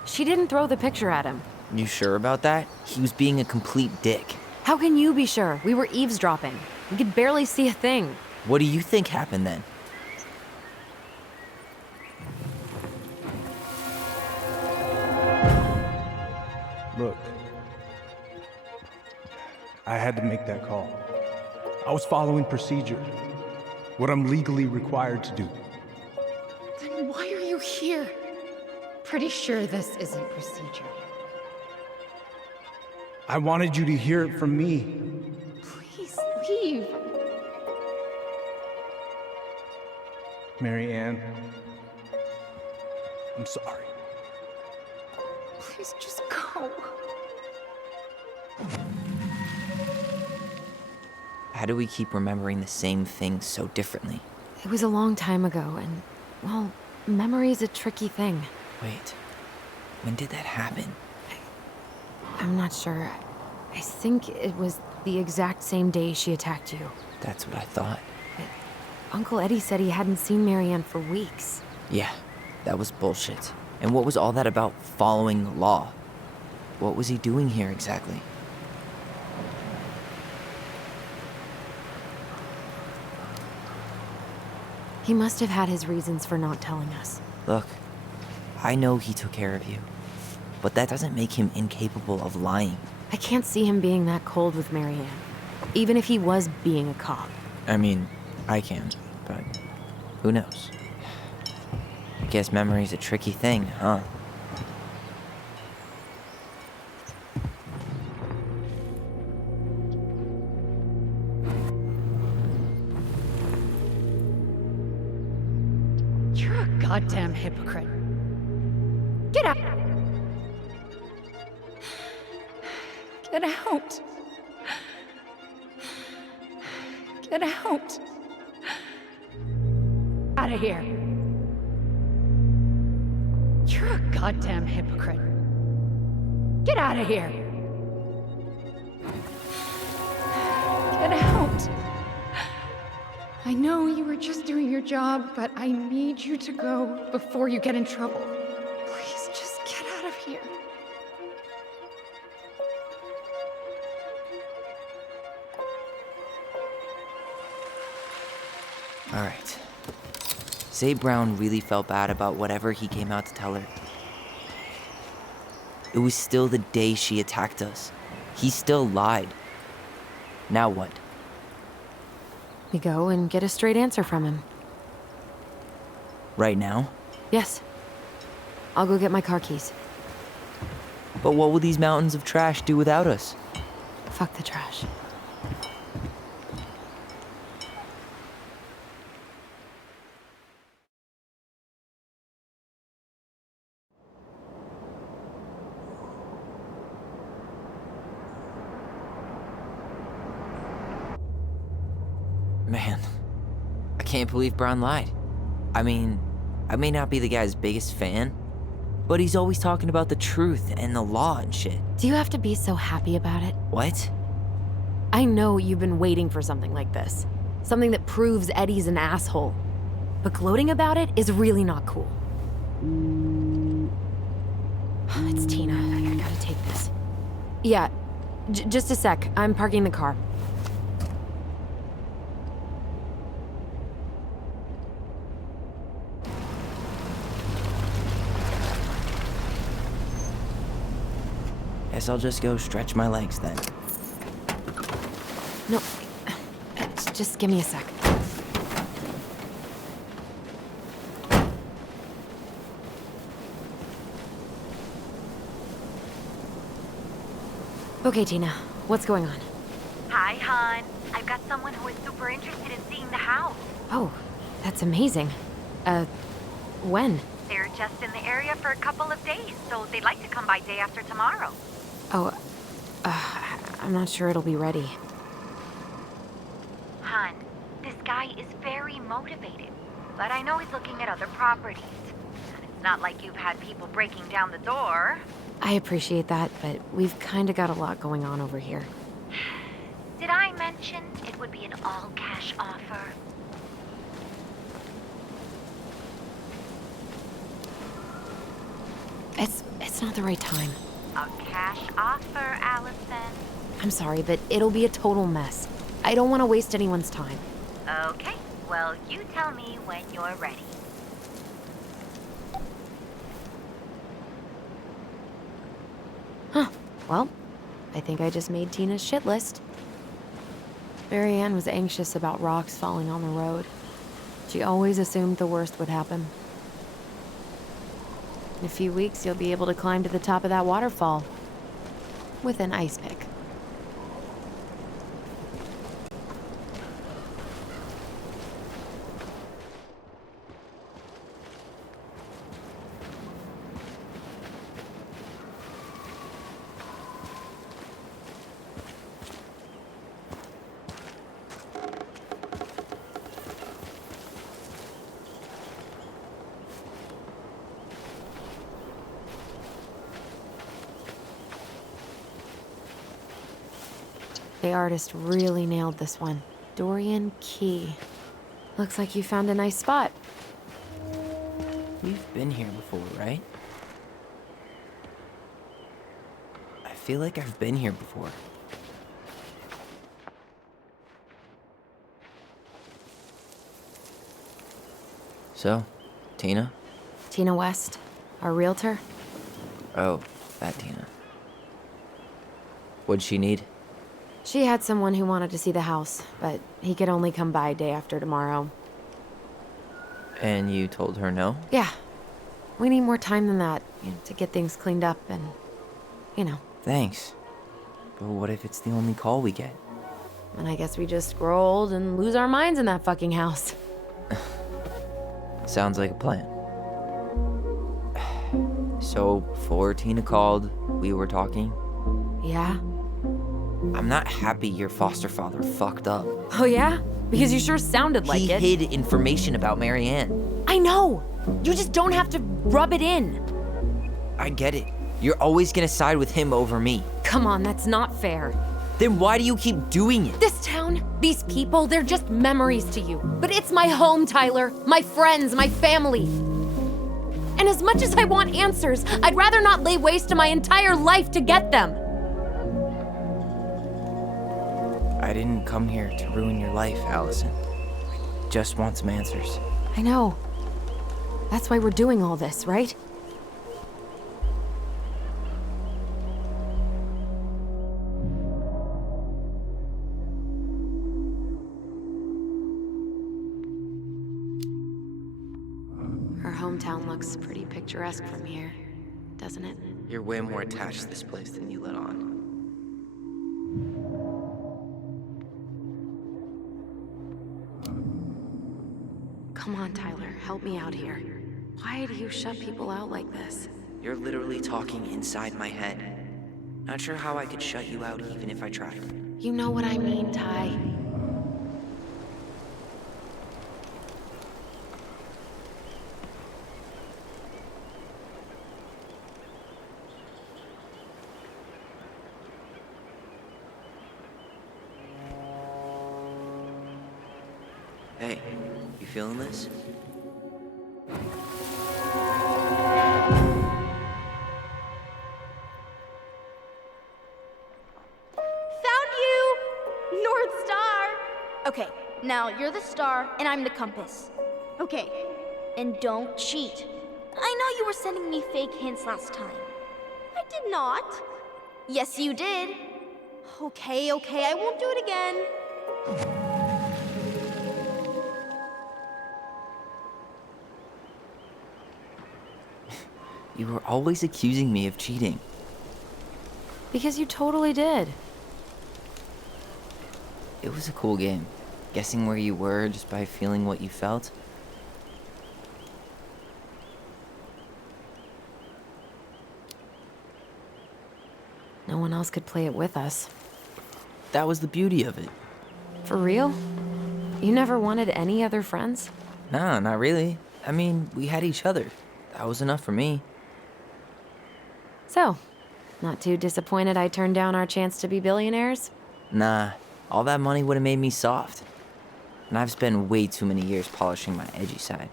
She didn't throw the picture at him. You sure about that? He was being a complete dick. How can you be sure? We were eavesdropping. We could barely see a thing. What do you think happened then? Look, I had to make that call. I was following procedure, what I'm legally required to do. Then why are you here? Pretty sure this isn't procedure. I wanted you to hear it from me. Please leave. Mary Ann, I'm sorry. Please just go. How do we keep remembering the same things so differently? It was a long time ago, and, well, memory's a tricky thing. Wait, when did that happen? I'm not sure. I think it was the exact same day she attacked you. That's what I thought. Uncle Eddie said he hadn't seen Marianne for weeks. Yeah, that was bullshit. And what was all that about following the law? What was he doing here exactly? He must have had his reasons for not telling us. Look, I know he took care of you, but that doesn't make him incapable of lying. I can't see him being that cold with Marianne, even if he was being a cop. I mean, I can, but who knows? I guess memory's a tricky thing, huh? You're a goddamn hypocrite. Get out! Get out! Get out! Out of here! You're a goddamn hypocrite. Get out of here! Get out! I know you were just doing your job, but I need you to go before you get in trouble. Please just get out of here. All right. Say Brown really felt bad about whatever he came out to tell her. It was still the day she attacked us. He still lied. Now what? We go and get a straight answer from him. Right now? Yes. I'll go get my car keys. But what will these mountains of trash do without us? Fuck the trash. Man, I can't believe Brown lied. I mean, I may not be the guy's biggest fan, but he's always talking about the truth and the law and shit. Do you have to be so happy about it? What? I know you've been waiting for something like this. Something that proves Eddie's an asshole. But gloating about it is really not cool. It's Tina. I gotta take this. Yeah, just a sec. I'm parking the car. Guess I'll just go stretch my legs then. No, just give me a sec. Okay, Tina, what's going on? Hi, hon. I've got someone who is super interested in seeing the house. Oh, that's amazing. When? They're just in the area for a couple of days, so they'd like to come by day after tomorrow. Oh, I'm not sure it'll be ready. Hon, this guy is very motivated, but I know he's looking at other properties. And it's not like you've had people breaking down the door. I appreciate that, but we've kinda got a lot going on over here. Did I mention it would be an all-cash offer? It's not the right time. A cash offer, Allison. I'm sorry, but it'll be a total mess. I don't want to waste anyone's time. Okay, well, you tell me when you're ready. Huh. Well, I think I just made Tina's shit list. Marianne was anxious about rocks falling on the road. She always assumed the worst would happen. In a few weeks, you'll be able to climb to the top of that waterfall with an ice pick. The artist really nailed this one. Dorian Key. Looks like you found a nice spot. We've been here before, right? I feel like I've been here before. So, Tina? Tina West, our realtor. Oh, that Tina. What'd she need? She had someone who wanted to see the house, but he could only come by day after tomorrow. And you told her no? Yeah. We need more time than that, to get things cleaned up and, Thanks. But what if it's the only call we get? And I guess we just grow old and lose our minds in that fucking house. Sounds like a plan. So, before Tina called, we were talking? Yeah? I'm not happy your foster father fucked up. Oh yeah? Because you sure sounded like it. He hid information about Marianne. I know! You just don't have to rub it in. I get it. You're always gonna side with him over me. Come on, that's not fair. Then why do you keep doing it? This town, these people, they're just memories to you. But it's my home, Tyler. My friends, my family. And as much as I want answers, I'd rather not lay waste to my entire life to get them. I didn't come here to ruin your life, Allison. Just want some answers. I know. That's why we're doing all this, right? Our hometown looks pretty picturesque from here, doesn't it? You're way more attached to this place than you let on. Come on, Tyler, help me out here. Why do you shut people out like this? You're literally talking inside my head. Not sure how I could shut you out even if I tried. You know what I mean, Ty. Hey, you feeling this? Found you! North Star! Okay, now you're the star and I'm the compass. Okay, and don't cheat. I know you were sending me fake hints last time. I did not. Yes, you did. Okay, I won't do it again. You were always accusing me of cheating. Because you totally did. It was a cool game. Guessing where you were just by feeling what you felt. No one else could play it with us. That was the beauty of it. For real? You never wanted any other friends? Nah, not really. I mean, we had each other. That was enough for me. So, not too disappointed I turned down our chance to be billionaires? Nah, all that money would have made me soft. And I've spent way too many years polishing my edgy side.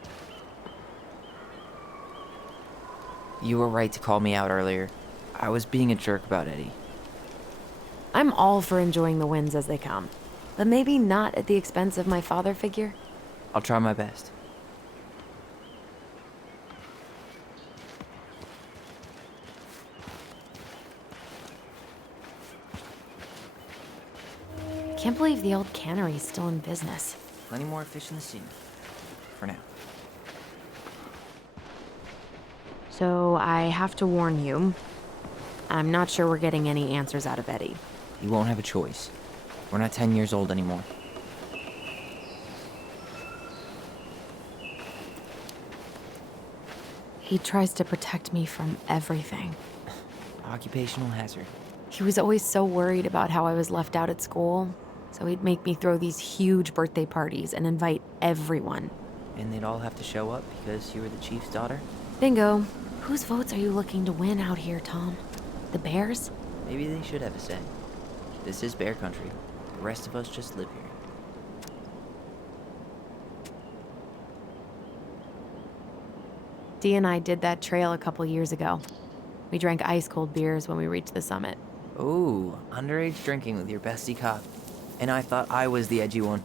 You were right to call me out earlier. I was being a jerk about Eddie. I'm all for enjoying the wins as they come, but maybe not at the expense of my father figure. I'll try my best. Can't believe the old cannery's still in business. Plenty more fish in the sea. For now. So I have to warn you, I'm not sure we're getting any answers out of Eddie. You won't have a choice. We're not 10 years old anymore. He tries to protect me from everything. Occupational hazard. He was always so worried about how I was left out at school, so he'd make me throw these huge birthday parties and invite everyone. And they'd all have to show up because you were the chief's daughter? Bingo. Whose votes are you looking to win out here, Tom? The Bears? Maybe they should have a say. This is bear country. The rest of us just live here. Dee and I did that trail a couple years ago. We drank ice-cold beers when we reached the summit. Ooh, underage drinking with your bestie cop. And I thought I was the edgy one.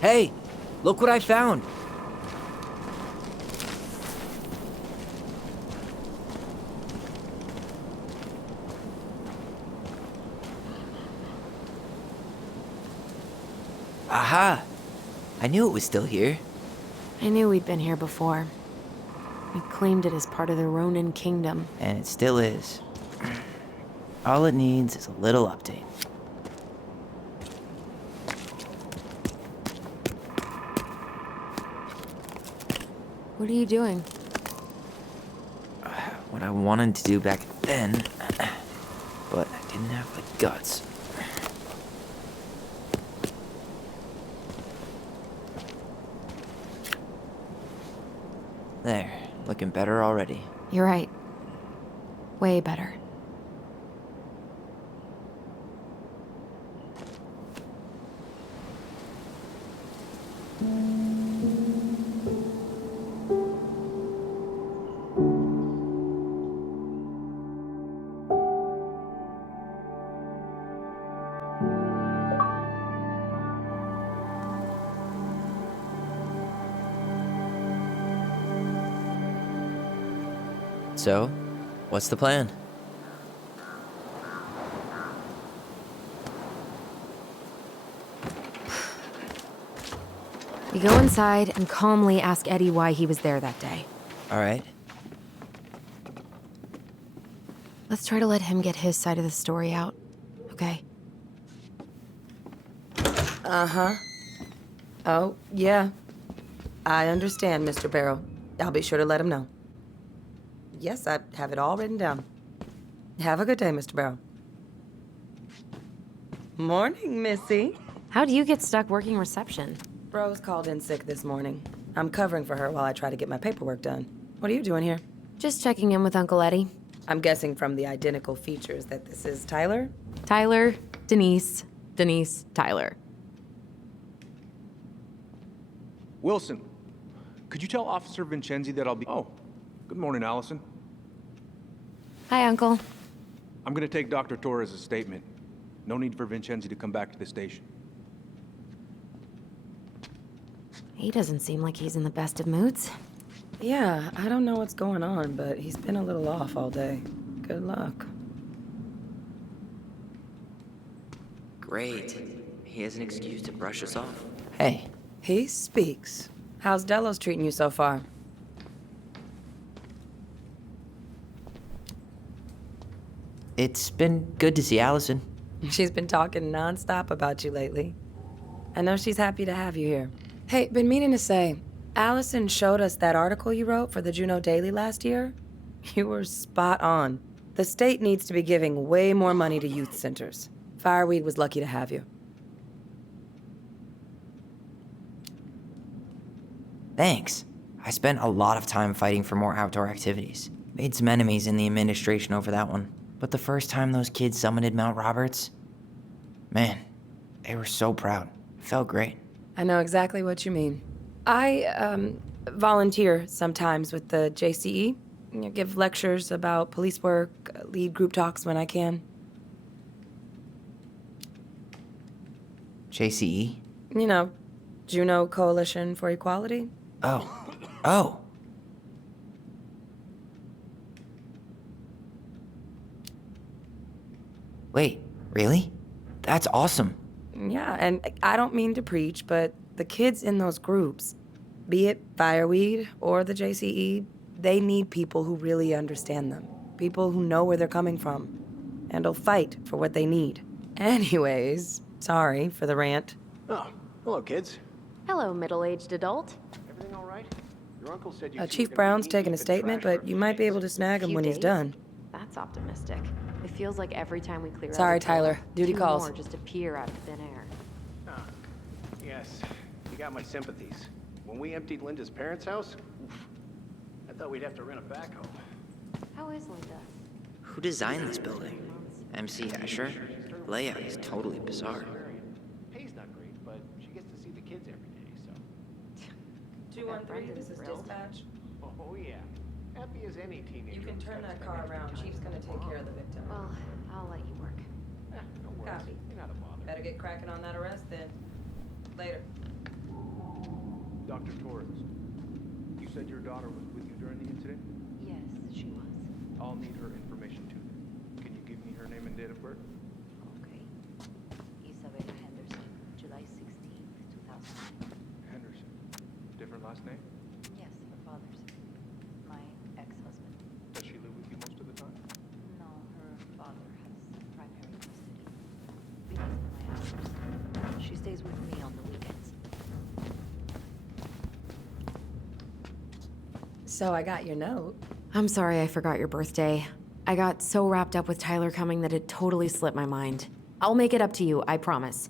Hey, look what I found. Aha! I knew it was still here. I knew we'd been here before. We claimed it as part of the Ronin kingdom. And it still is. All it needs is a little update. What are you doing? What I wanted to do back then, but I didn't have the guts. There, looking better already. You're right. Way better. So, what's the plan? We go inside and calmly ask Eddie why he was there that day. All right. Let's try to let him get his side of the story out, okay? Uh-huh. Oh, yeah. I understand, Mr. Barrow. I'll be sure to let him know. Yes, I have it all written down. Have a good day, Mr. Barrow. Morning, Missy. How'd you get stuck working reception? Rose called in sick this morning. I'm covering for her while I try to get my paperwork done. What are you doing here? Just checking in with Uncle Eddie. I'm guessing from the identical features that this is Tyler? Tyler, Denise, Tyler. Wilson, could you tell Officer Vincenzi that I'll be... Oh, good morning, Allison. Hi, Uncle. I'm gonna take Dr. Torres' statement. No need for Vincenzi to come back to the station. He doesn't seem like he's in the best of moods. Yeah, I don't know what's going on, but he's been a little off all day. Good luck. Great. He has an excuse to brush us off. Hey. He speaks. How's Delos treating you so far? It's been good to see Allison. She's been talking nonstop about you lately. I know she's happy to have you here. Hey, been meaning to say, Allison showed us that article you wrote for the Juneau Daily last year. You were spot on. The state needs to be giving way more money to youth centers. Fireweed was lucky to have you. Thanks. I spent a lot of time fighting for more outdoor activities. Made some enemies in the administration over that one. But the first time those kids summited Mount Roberts, man, they were so proud. It felt great. I know exactly what you mean. I, volunteer sometimes with the JCE. You know, give lectures about police work, lead group talks when I can. JCE? You know, Juneau Coalition for Equality. Oh. Wait, really? That's awesome. Yeah, and I don't mean to preach, but the kids in those groups, be it Fireweed or the JCE, they need people who really understand them. People who know where they're coming from and will fight for what they need. Anyways, sorry for the rant. Oh, hello, kids. Hello, middle-aged adult. Everything all right? Your uncle said you Chief Brown's taking a statement, but you might be able to snag him when he's done. That's optimistic. It feels like every time we clear out Sorry, a building, Tyler. Duty two calls. more just appear out of thin air. Yes, you got my sympathies. When we emptied Linda's parents' house, oof, I thought we'd have to rent a backhoe. How is Linda? Who designed this building? MC Escher? Layout is totally bizarre. Pay's not great, but she gets to see the kids every day, so. 213, this is dispatch. Oh, yeah. Happy as any teenager. You can turn that car around. Chief's gonna take care of the victim. Well, I'll let you work. No worries. Copy. You're not a bother. Better get cracking on that arrest then. Later. Dr. Torres, you said your daughter was with you during the incident? Yes, she was. I'll need her information too. Can you give me her name and date of birth? Okay. Isabella Henderson, July 16th, 2000. Henderson. Different last name? Yes, her father's. My ex-husband. Does she live with you most of the time? No, her father has primary custody. Because of my hours. She stays with me on the weekends. So I got your note. I'm sorry I forgot your birthday. I got so wrapped up with Tyler coming that it totally slipped my mind. I'll make it up to you, I promise.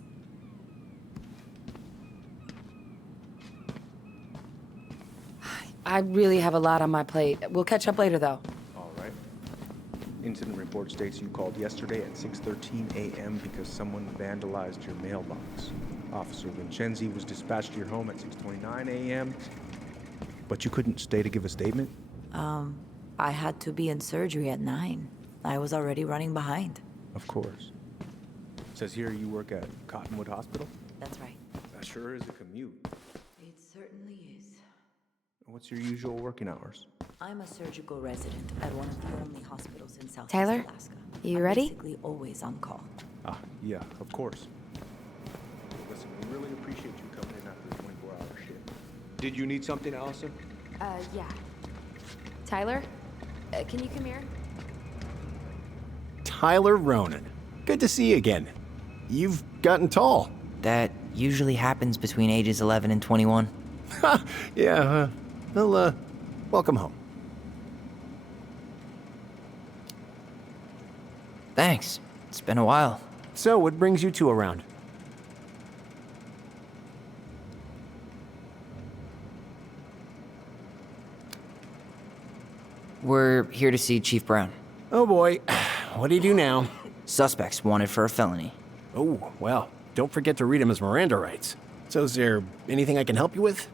I really have a lot on my plate. We'll catch up later, though. All right. Incident report states you called yesterday at 6:13 a.m. because someone vandalized your mailbox. Officer Vincenzi was dispatched to your home at 6:29 a.m. But you couldn't stay to give a statement? I had to be in surgery at 9. I was already running behind. Of course. Says here you work at Cottonwood Hospital? That's right. That sure is a commute. It certainly is. What's your usual working hours? I'm a surgical resident at one of the only hospitals in Southeast Tyler, Alaska. you I'm ready? Basically always on call. Ah, yeah, of course. Listen, we really appreciate you coming in after the 24-hour shift. Did you need something, Allison? Yeah. Tyler, can you come here? Tyler Ronan. Good to see you again. You've gotten tall. That usually happens between ages 11 and 21. Yeah, well, welcome home. Thanks. It's been a while. So, what brings you two around? We're here to see Chief Brown. Oh boy, what do you do now? Suspects wanted for a felony. Oh, well, don't forget to read him his Miranda rights. So is there anything I can help you with?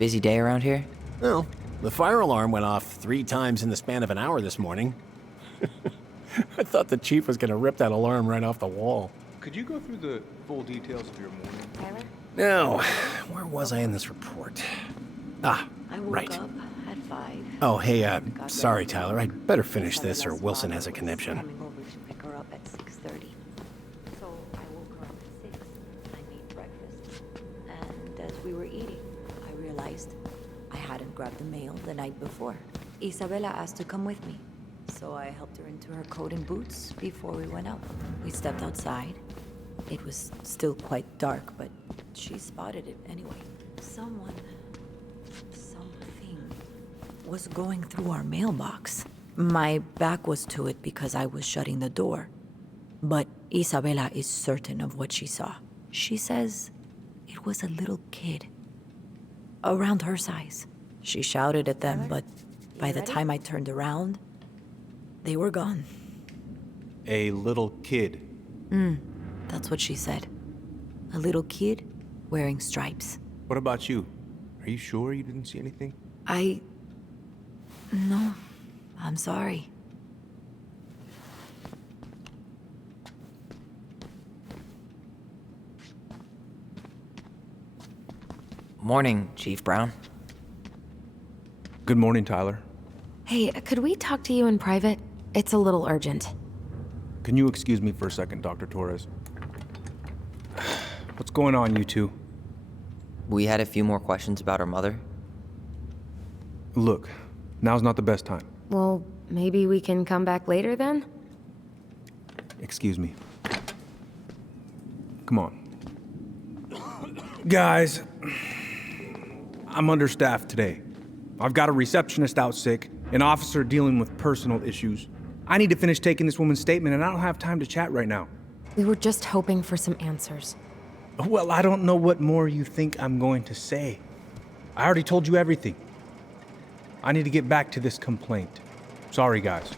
Busy day around here? Well, the fire alarm went off 3 times in the span of an hour this morning. I thought the chief was gonna rip that alarm right off the wall. Could you go through the full details of your morning? Tyler? Now, where was I in this report? Ah, I woke right. up at 5. Oh, hey, sorry, Tyler. I'd better finish this or Wilson has a conniption. Coming over to pick her up at 6:30. So I woke her up at 6. I made breakfast. And as we were eating, I realized I hadn't grabbed the mail the night before. Isabella asked to come with me. So I helped her into her coat and boots before we went out. We stepped outside. It was still quite dark, but she spotted it anyway. Something was going through our mailbox. My back was to it because I was shutting the door. But Isabella is certain of what she saw. She says it was a little kid. Around her size. She shouted at them, but by the time I turned around, they were gone. A little kid. That's what she said. A little kid wearing stripes. What about you? Are you sure you didn't see anything? No, I'm sorry. Morning, Chief Brown. Good morning, Tyler. Hey, could we talk to you in private? It's a little urgent. Can you excuse me for a second, Dr. Torres? What's going on, you two? We had a few more questions about our mother. Look, now's not the best time. Well, maybe we can come back later then? Excuse me. Come on. Guys, I'm understaffed today. I've got a receptionist out sick, an officer dealing with personal issues. I need to finish taking this woman's statement, and I don't have time to chat right now. We were just hoping for some answers. Well, I don't know what more you think I'm going to say. I already told you everything. I need to get back to this complaint. Sorry, guys.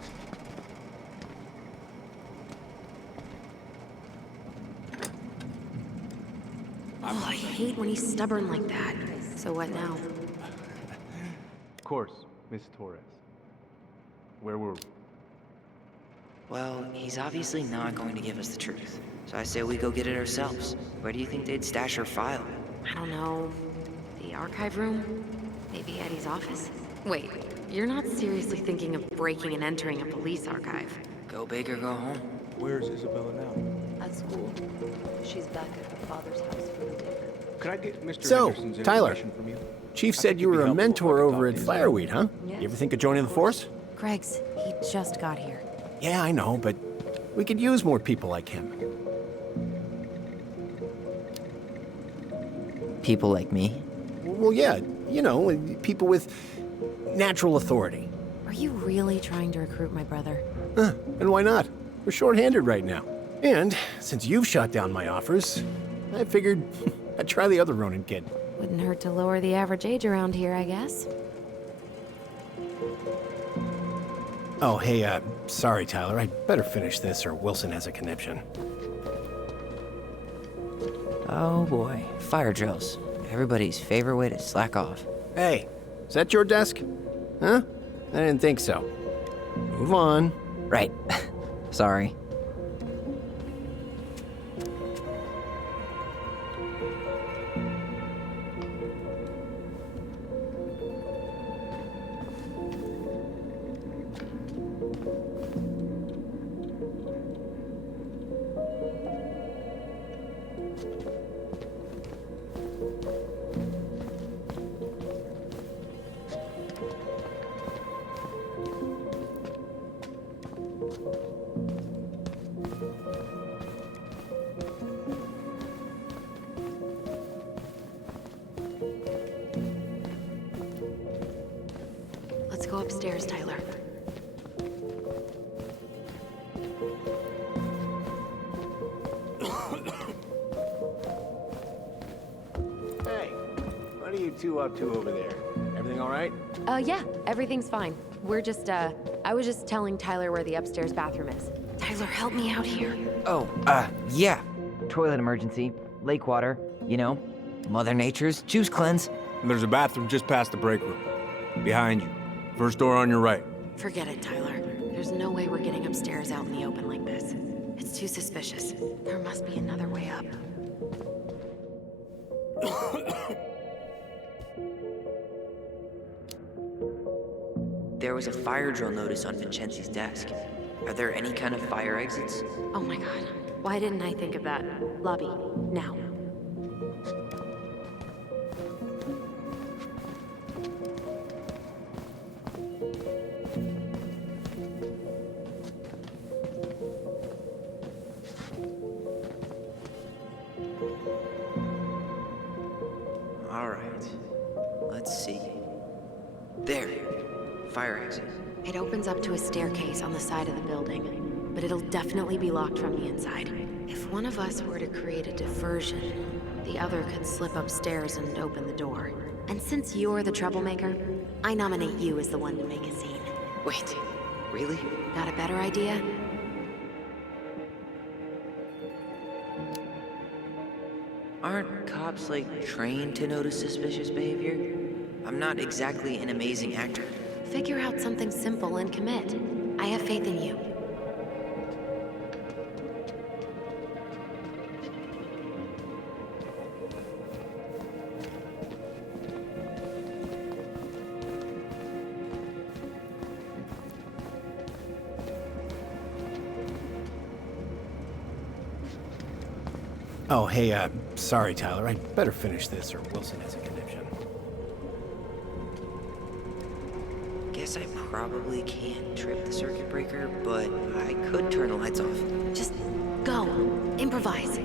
Oh, I hate when he's stubborn like that. So what now? Of course, Miss Torres. Where were we? Well, he's obviously not going to give us the truth. So I say we go get it ourselves. Where do you think they'd stash her file? I don't know. The archive room? Maybe Eddie's office? Wait, you're not seriously thinking of breaking and entering a police archive? Go big or go home. Where's Isabella now? At school. She's back at her father's house for the day. Could I get Mr. So, Henderson's Tyler, information from you? Chief I said think you it'd were be a helpful mentor if I could over talk at to you. Fireweed, huh? Yes. You ever think of joining the force? Greg's, he just got here. Yeah, I know, but we could use more people like him. People like me? Well, yeah, you know, people with natural authority. Are you really trying to recruit my brother? And why not? We're short-handed right now. And since you've shot down my offers, I figured I'd try the other Ronin kid. Wouldn't hurt to lower the average age around here, I guess. Oh, hey, sorry, Tyler. I'd better finish this or Wilson has a conniption. Oh boy, fire drills. Everybody's favorite way to slack off. Hey, is that your desk? Huh? I didn't think so. Move on. Right. Sorry. Let's go upstairs, Tyler. Hey, what are you two up to over there? Everything all right? Yeah, everything's fine. We're just, I was just telling Tyler where the upstairs bathroom is. Tyler, help me out here. Oh, yeah. Toilet emergency, lake water, you know, Mother Nature's juice cleanse. And there's a bathroom just past the break room. Behind you. First door on your right. Forget it, Tyler. There's no way we're getting upstairs out in the open like this. It's too suspicious. There must be another way up. was a fire drill notice on Vincenzi's desk. Are there any kind of fire exits? Oh my god. Why didn't I think of that? Lobby, now. Alright. Let's see. There. Fire exit. It opens up to a staircase on the side of the building, but it'll definitely be locked from the inside. If one of us were to create a diversion, the other could slip upstairs and open the door. And since you're the troublemaker, I nominate you as the one to make a scene. Wait, really? Got a better idea? Aren't cops, like, trained to notice suspicious behavior? I'm not exactly an amazing actor. Figure out something simple and commit. I have faith in you. Oh, hey, sorry, Tyler. I'd better finish this or Wilson has a conniption. Guess I probably can't trip the circuit breaker, but I could turn the lights off. Just go. Improvise.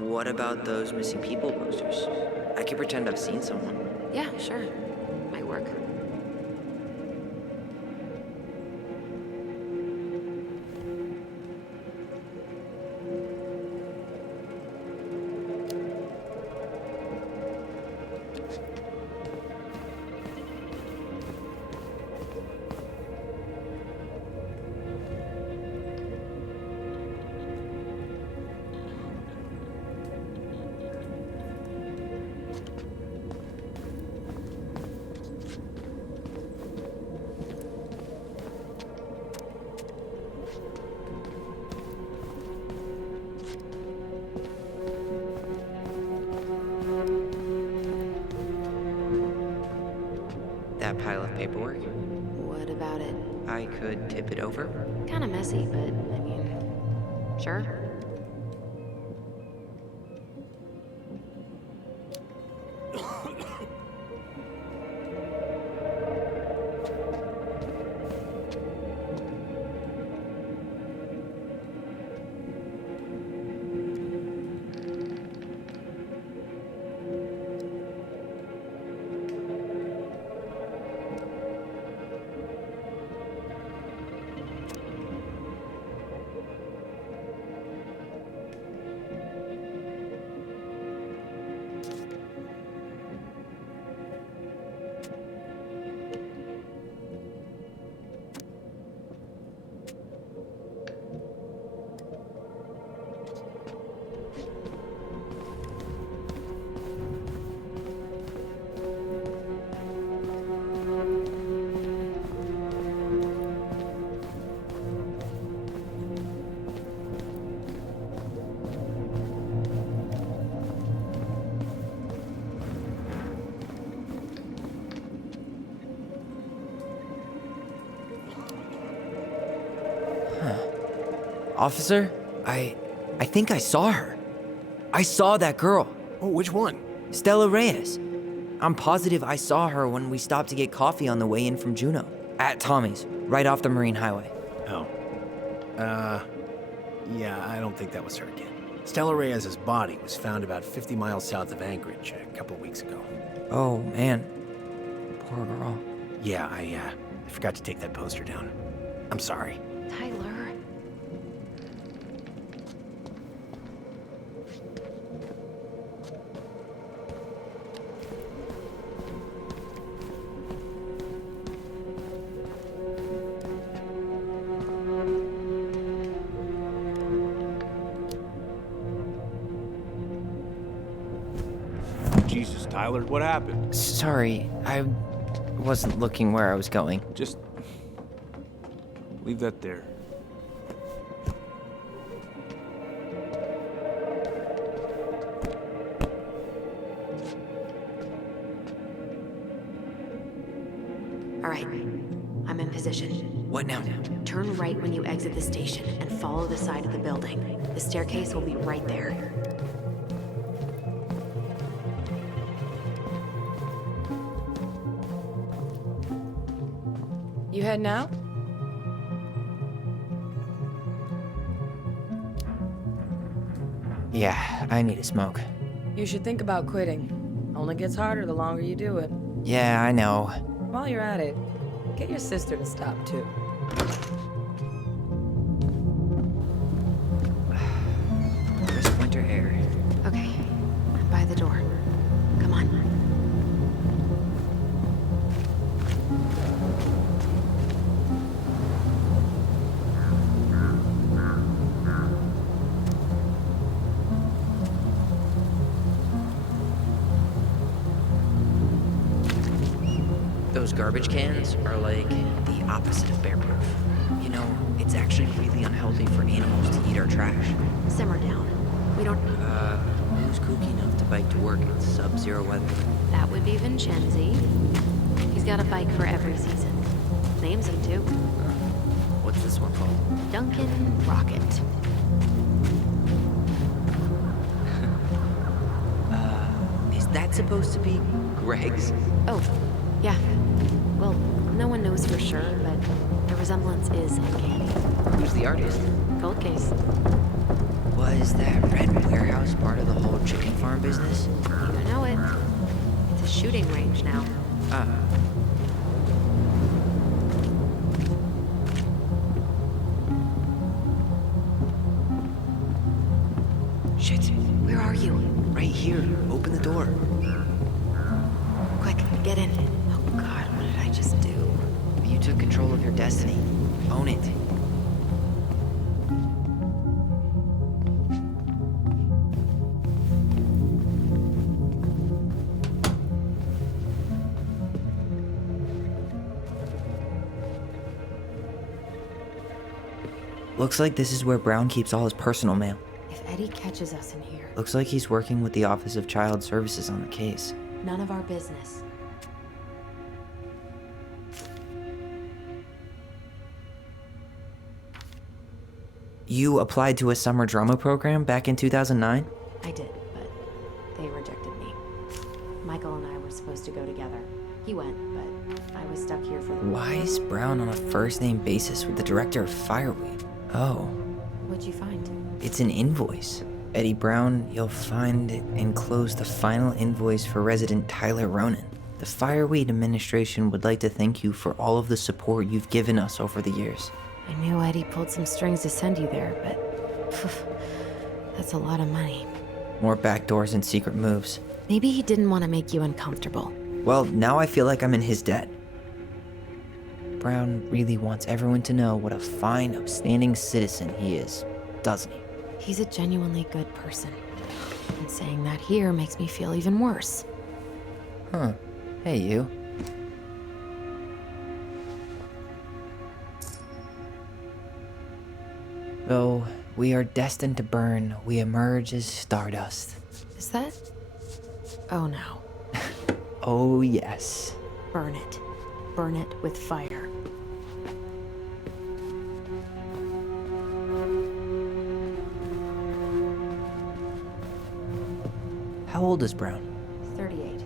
What about those missing people posters? I could pretend I've seen someone. Yeah, sure. Might work. That pile of paperwork? What about it? I could tip it over? Kinda messy, but I mean, sure. Officer, I think I saw her. I saw that girl. Oh, which one? Stella Reyes. I'm positive I saw her when we stopped to get coffee on the way in from Juneau. At Tommy's, right off the Marine Highway. Oh. Yeah, I don't think that was her again. Stella Reyes' body was found about 50 miles south of Anchorage a couple weeks ago. Oh, man. Poor girl. Yeah, I forgot to take that poster down. I'm sorry. Tyler. Jesus, Tyler, what happened? Sorry, I wasn't looking where I was going. Just Leave that there. All right, I'm in position. What now? Turn right when you exit the station and follow the side of the building. The staircase will be right there. You heading out? Yeah, I need a smoke. You should think about quitting. Only gets harder the longer you do it. Yeah, I know. While you're at it, get your sister to stop too. Crisp winter air. Okay, I'm by the door. Come on. Those garbage cans are like the opposite of bear-proof. You know, it's actually really unhealthy for animals to eat our trash. Simmer down. We don't... Who's kooky enough to bike to work in sub-zero weather? That would be Vincenzi. He's got a bike for every season. Names him too. What's this one called? Duncan Rocket. Is that supposed to be Greg's? Oh, yeah. Well, no one knows for sure, but the resemblance is uncanny. Who's the artist? Cold case. Was that red warehouse part of the whole chicken farm business? You know it. It's a shooting range now. Ah. Shit. Where are you? Right here. Open the door. Quick, get in. Oh God, what did I just do? You took control of your destiny. Own it. Looks like this is where Brown keeps all his personal mail. If Eddie catches us in here, Looks like he's working with the Office of Child Services on the case. none of our business. You applied to a summer drama program back in 2009? I did, but they rejected me. Michael and I were supposed to go together. He went, but I was stuck here for the... Why is Brown on a first-name basis with the director of Fireweed? Oh, What'd you find? it's an invoice. Eddie Brown, you'll find enclosed the final invoice for resident Tyler Ronan. The Fireweed administration would like to thank you for all of the support you've given us over the years. I knew Eddie pulled some strings to send you there, but... that's a lot of money. More backdoors and secret moves. Maybe he didn't want to make you uncomfortable. Well, now I feel like I'm in his debt. Brown really wants everyone to know what a fine, upstanding citizen he is, doesn't he? He's a genuinely good person. And saying that here makes me feel even worse. Huh. Hey, you. Though we are destined to burn, we emerge as stardust. Is that... Oh no. Oh, yes. Burn it. Burn it with fire. How old is Brown? 38.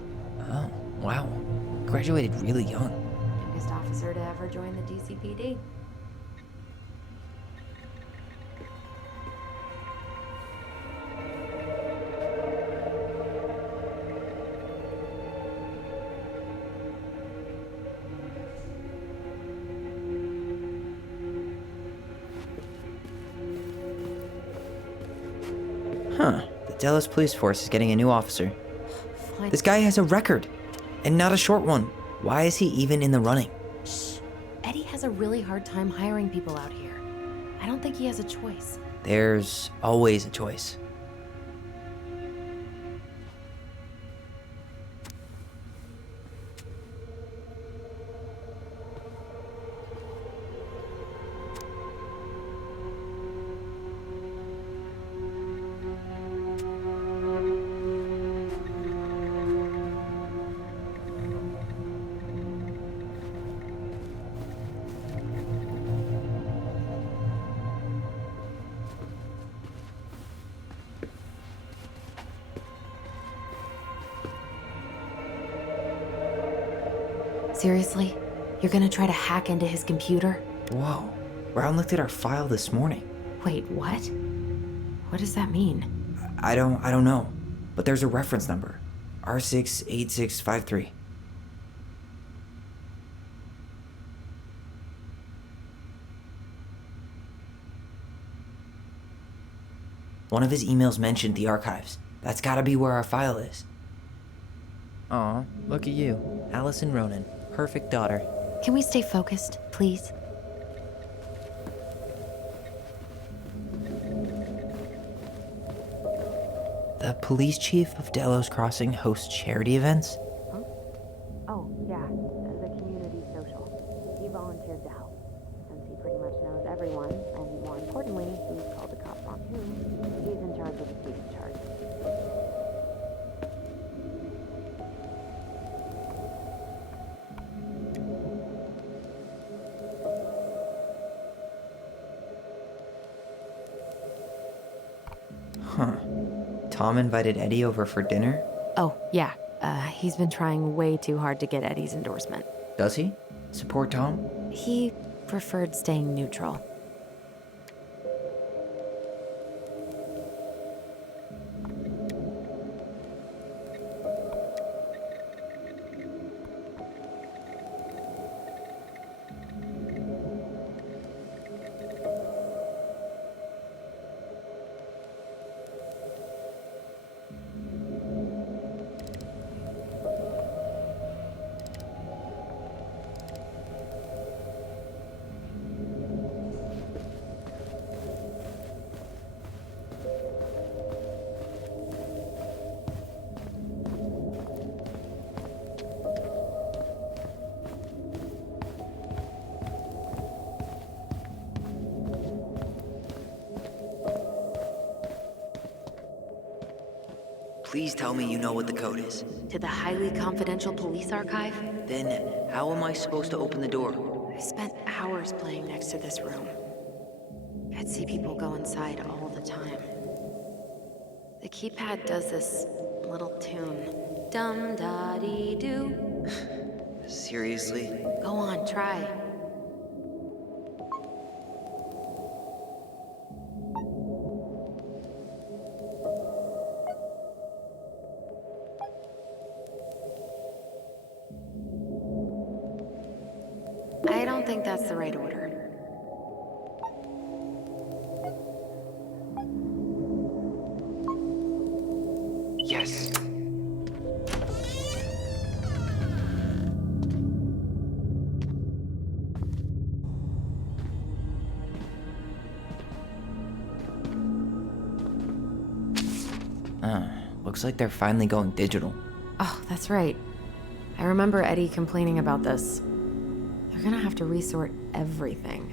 Oh, wow. Graduated really young. Youngest officer to ever join the DCPD. Huh. The Dallas Police Force is getting a new officer. Fine. This guy has a record, and not a short one. Why is he even in the running? Shh. Eddie has a really hard time hiring people out here. I don't think he has a choice. There's always a choice. Seriously? You're gonna try to hack into his computer? Whoa. Brown looked at our file this morning. Wait, what? What does that mean? I don't know. But there's a reference number. R68653. One of his emails mentioned the archives. That's gotta be where our file is. Aw, look at you. Allison Ronan. Perfect daughter. Can we stay focused, please? The police chief of Delos Crossing hosts charity events? Oh, yeah, the community social. He volunteered to help, since he pretty much knows everyone, and more importantly, he's called the cops on who. He's in charge of the student charge. Huh. Tom invited Eddie over for dinner? Oh, yeah. He's been trying way too hard to get Eddie's endorsement. Does he? Support Tom? He preferred staying neutral. Please tell me you know what the code is. To the highly confidential police archive? Then, how am I supposed to open the door? I spent hours playing next to this room. I'd see people go inside all the time. The keypad does this little tune. Dum-da-dee-doo. Seriously? Go on, try. I don't think that's the right order. Yes. Looks like they're finally going digital. Oh, that's right. I remember Eddie complaining about this. They're gonna have to resort everything.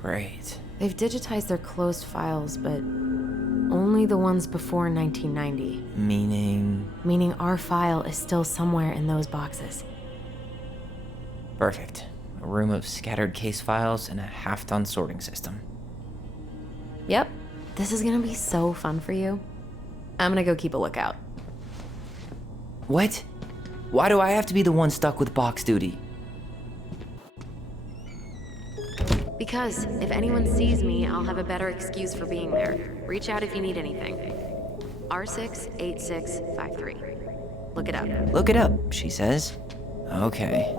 Great. They've digitized their closed files, but only the ones before 1990. Meaning? Meaning our file is still somewhere in those boxes. Perfect. A room of scattered case files and a half-done sorting system. Yep. This is gonna be so fun for you. I'm gonna go keep a lookout. What? Why do I have to be the one stuck with box duty? Because if anyone sees me, I'll have a better excuse for being there. Reach out if you need anything. R68653. Look it up. Look it up, she says. Okay.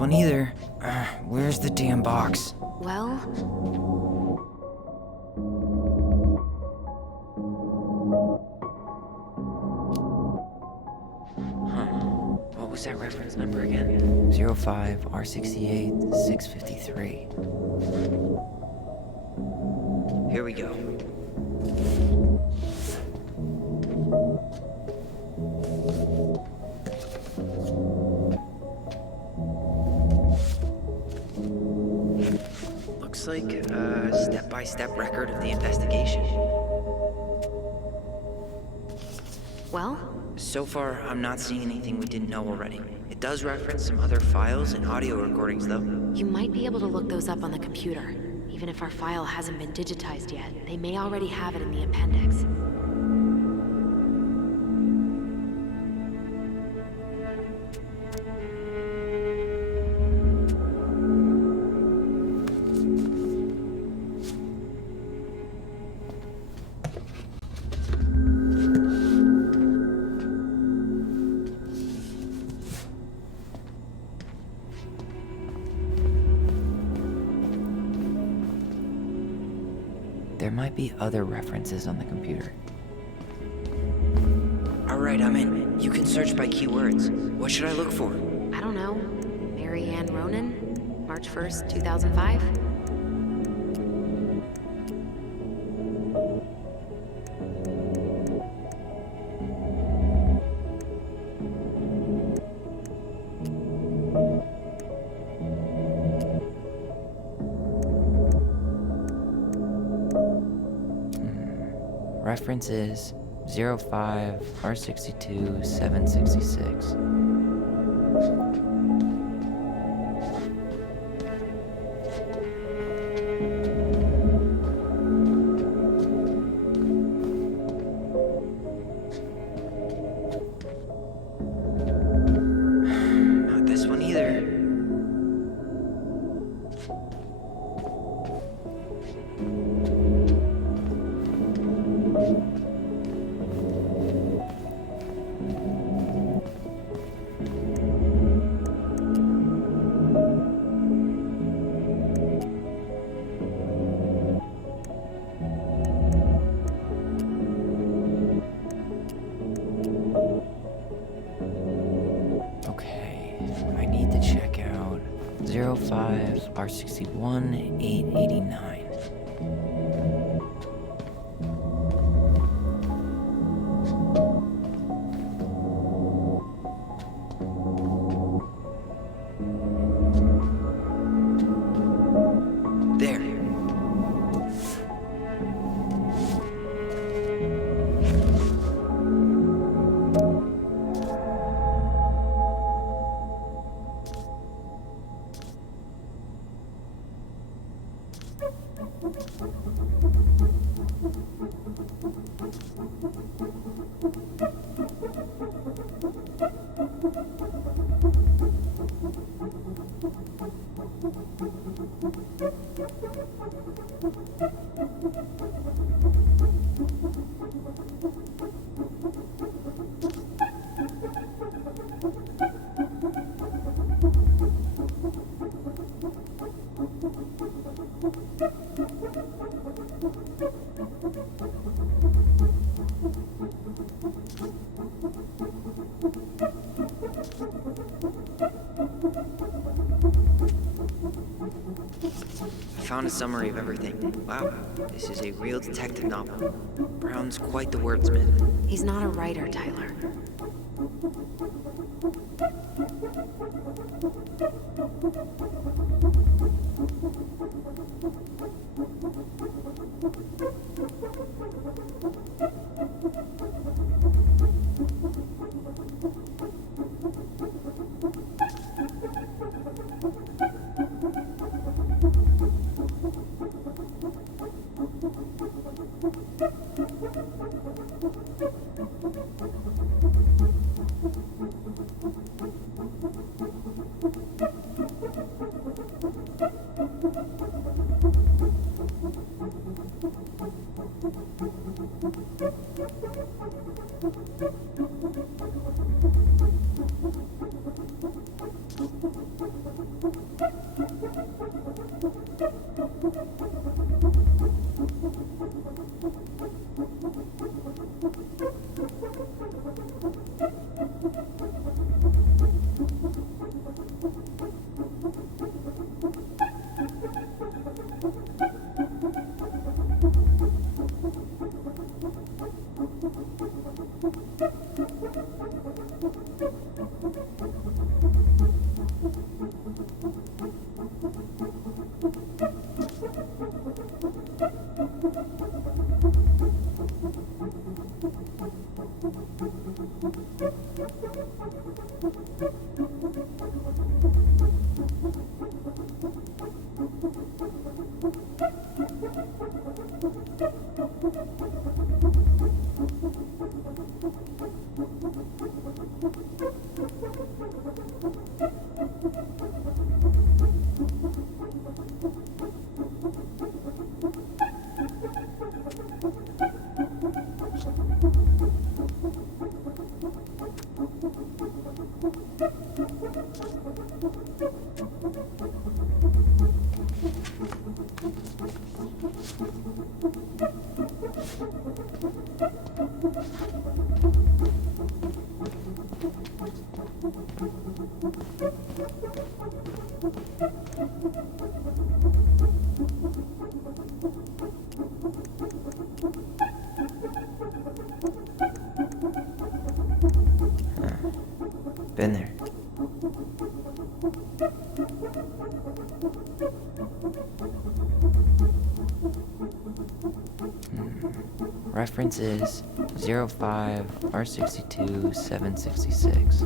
one either. Where's the damn box? Well, What was that reference number again? 05 R68 653. Here we go. Looks like a step-by-step record of the investigation. well, So far, I'm not seeing anything we didn't know already. It does reference some other files and audio recordings, though. you might be able to look those up on the computer. Even if our file hasn't been digitized yet, they may already have it in the appendix. There might be other references on the computer. Alright, I'm in. You can search by keywords. What should I look for? I don't know. Mary Ann Ronan? March 1st, 2005? Reference is 05 R62 766. Not this one either. Okay, I need to check out 05 R61 889. There. I found a summary of everything. Wow, this is a real detective novel. Brown's quite the wordsmith. He's not a writer, Tyler. Been there. Reference is 05 R62 766.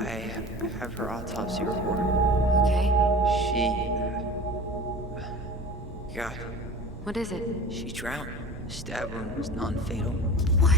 I have her autopsy report. Okay. God. What is it? She drowned. Stab wound was non-fatal. What?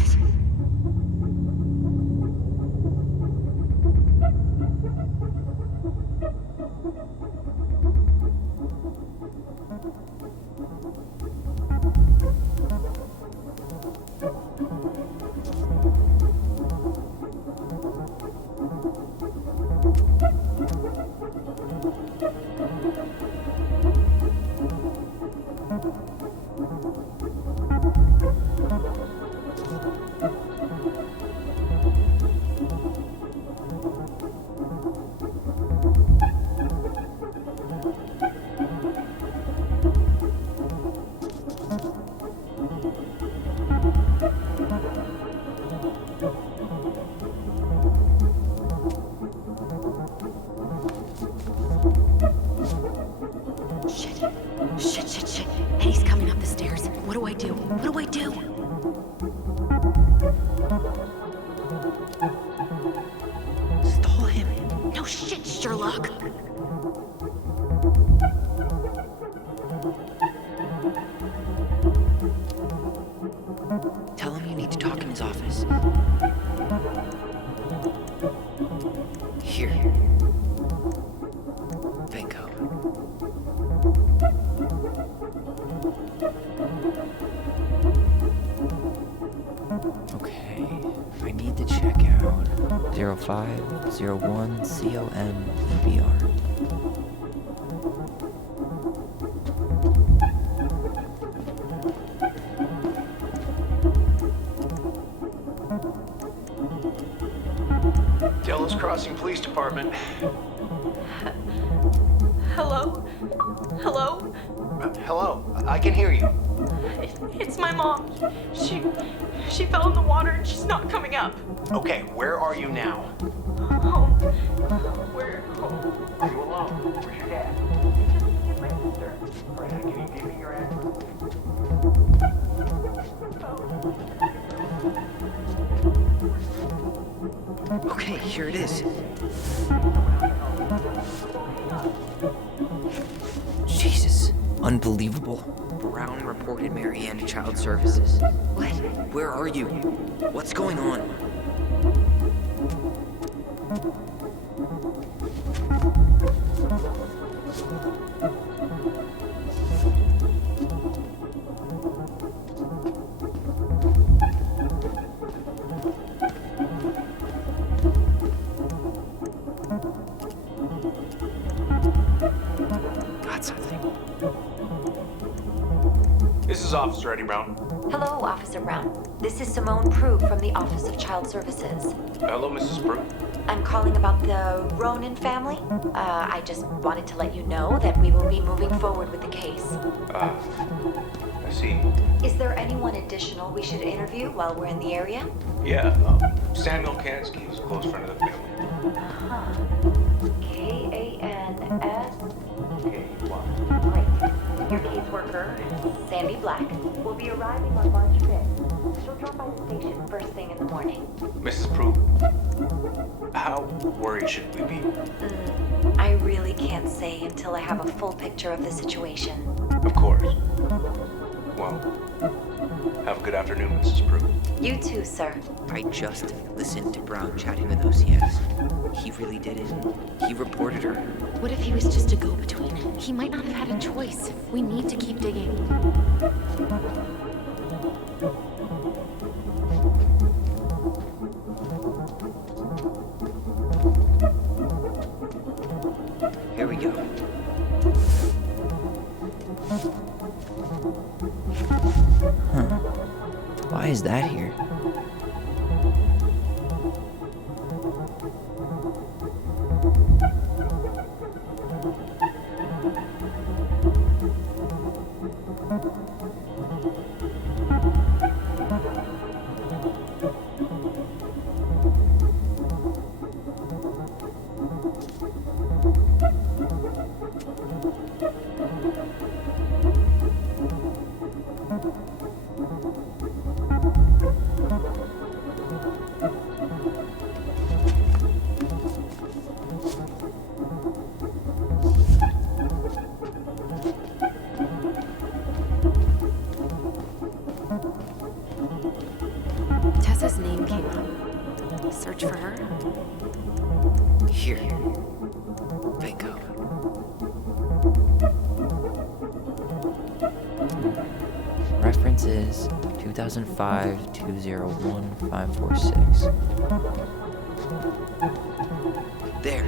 Shit. Eddie's coming up the stairs. What do I do? Stall him. No shit, Sherlock. Tell him you need to talk in his office. Here. Bingo. Okay, I need to check out 0501 COM EBR. Delos Crossing Police Department. Hello? Hello? Hello, I can hear you. It's my mom. She fell in the water and she's not coming up. Okay, where are you now? Home. We're home. Are you alone? Where's your dad? My sister. Can you give me your address? Okay, here it is. Jesus. Unbelievable. Brown reported Marianne to Child Services. What? Where are you? What's going on? Got something. This is Officer Eddie Brown. Hello, Officer Brown. This is Simone Prue from the Office of Child Services. Hello, Mrs. Brew. I'm calling about the Ronan family. I just wanted to let you know that we will be moving forward with the case. I see. Is there anyone additional we should interview while we're in the area? Yeah, Samuel Kansky is a close friend of the family. K-A-N-S. Okay, wow. Great. Your caseworker, Sandy Black, will be arriving on March 5th. She'll drop by the station first thing in the morning. Mrs. Brew, how worried should we be? I really can't say until I have a full picture of the situation. Of course. Well, have a good afternoon, Mrs. Brew. You too, sir. I just listened to Brown chatting with OCS. He really did it. He reported her. What if he was just a go-between? He might not have had a choice. We need to keep digging. Here we go. Huh. Why is that here? Tessa's name came up. Search for her? Here. Bingo. Reference is 2005-201-546. There.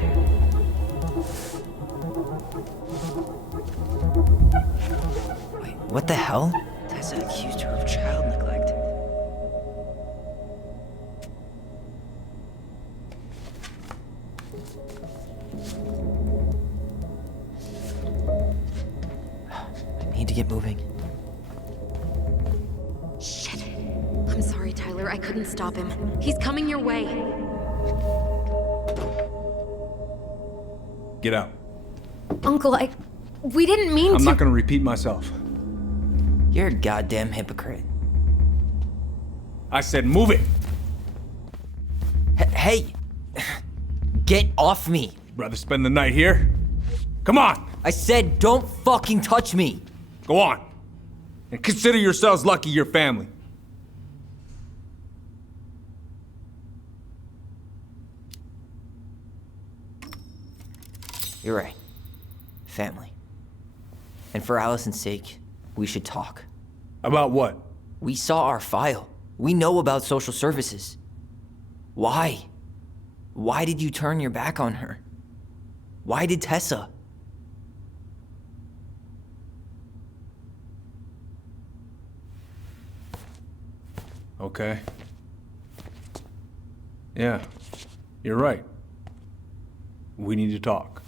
Wait, what the hell? Tessa accused her of child neglect. I need to get moving. Shit. I'm sorry, Tyler. I couldn't stop him. He's coming your way. Get out. Uncle, we didn't mean to. I'm not gonna repeat myself. You're a goddamn hypocrite. I said move it! Hey! Get off me! Rather spend the night here? Come on! I said don't fucking touch me! Go on! And consider yourselves lucky your family. You're right. Family. And for Allison's sake, we should talk. About what? We saw our file. We know about social services. Why? Why did you turn your back on her? Why did Tessa? Okay. Yeah, you're right. We need to talk.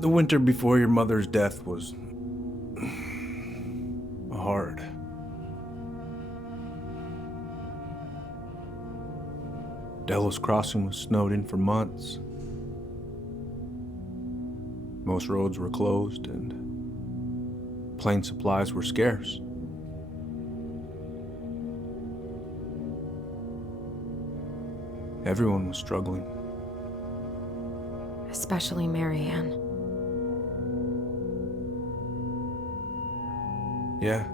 The winter before your mother's death was hard. Delos Crossing was snowed in for months. Most roads were closed and plane supplies were scarce. Everyone was struggling. Especially Marianne. Yeah.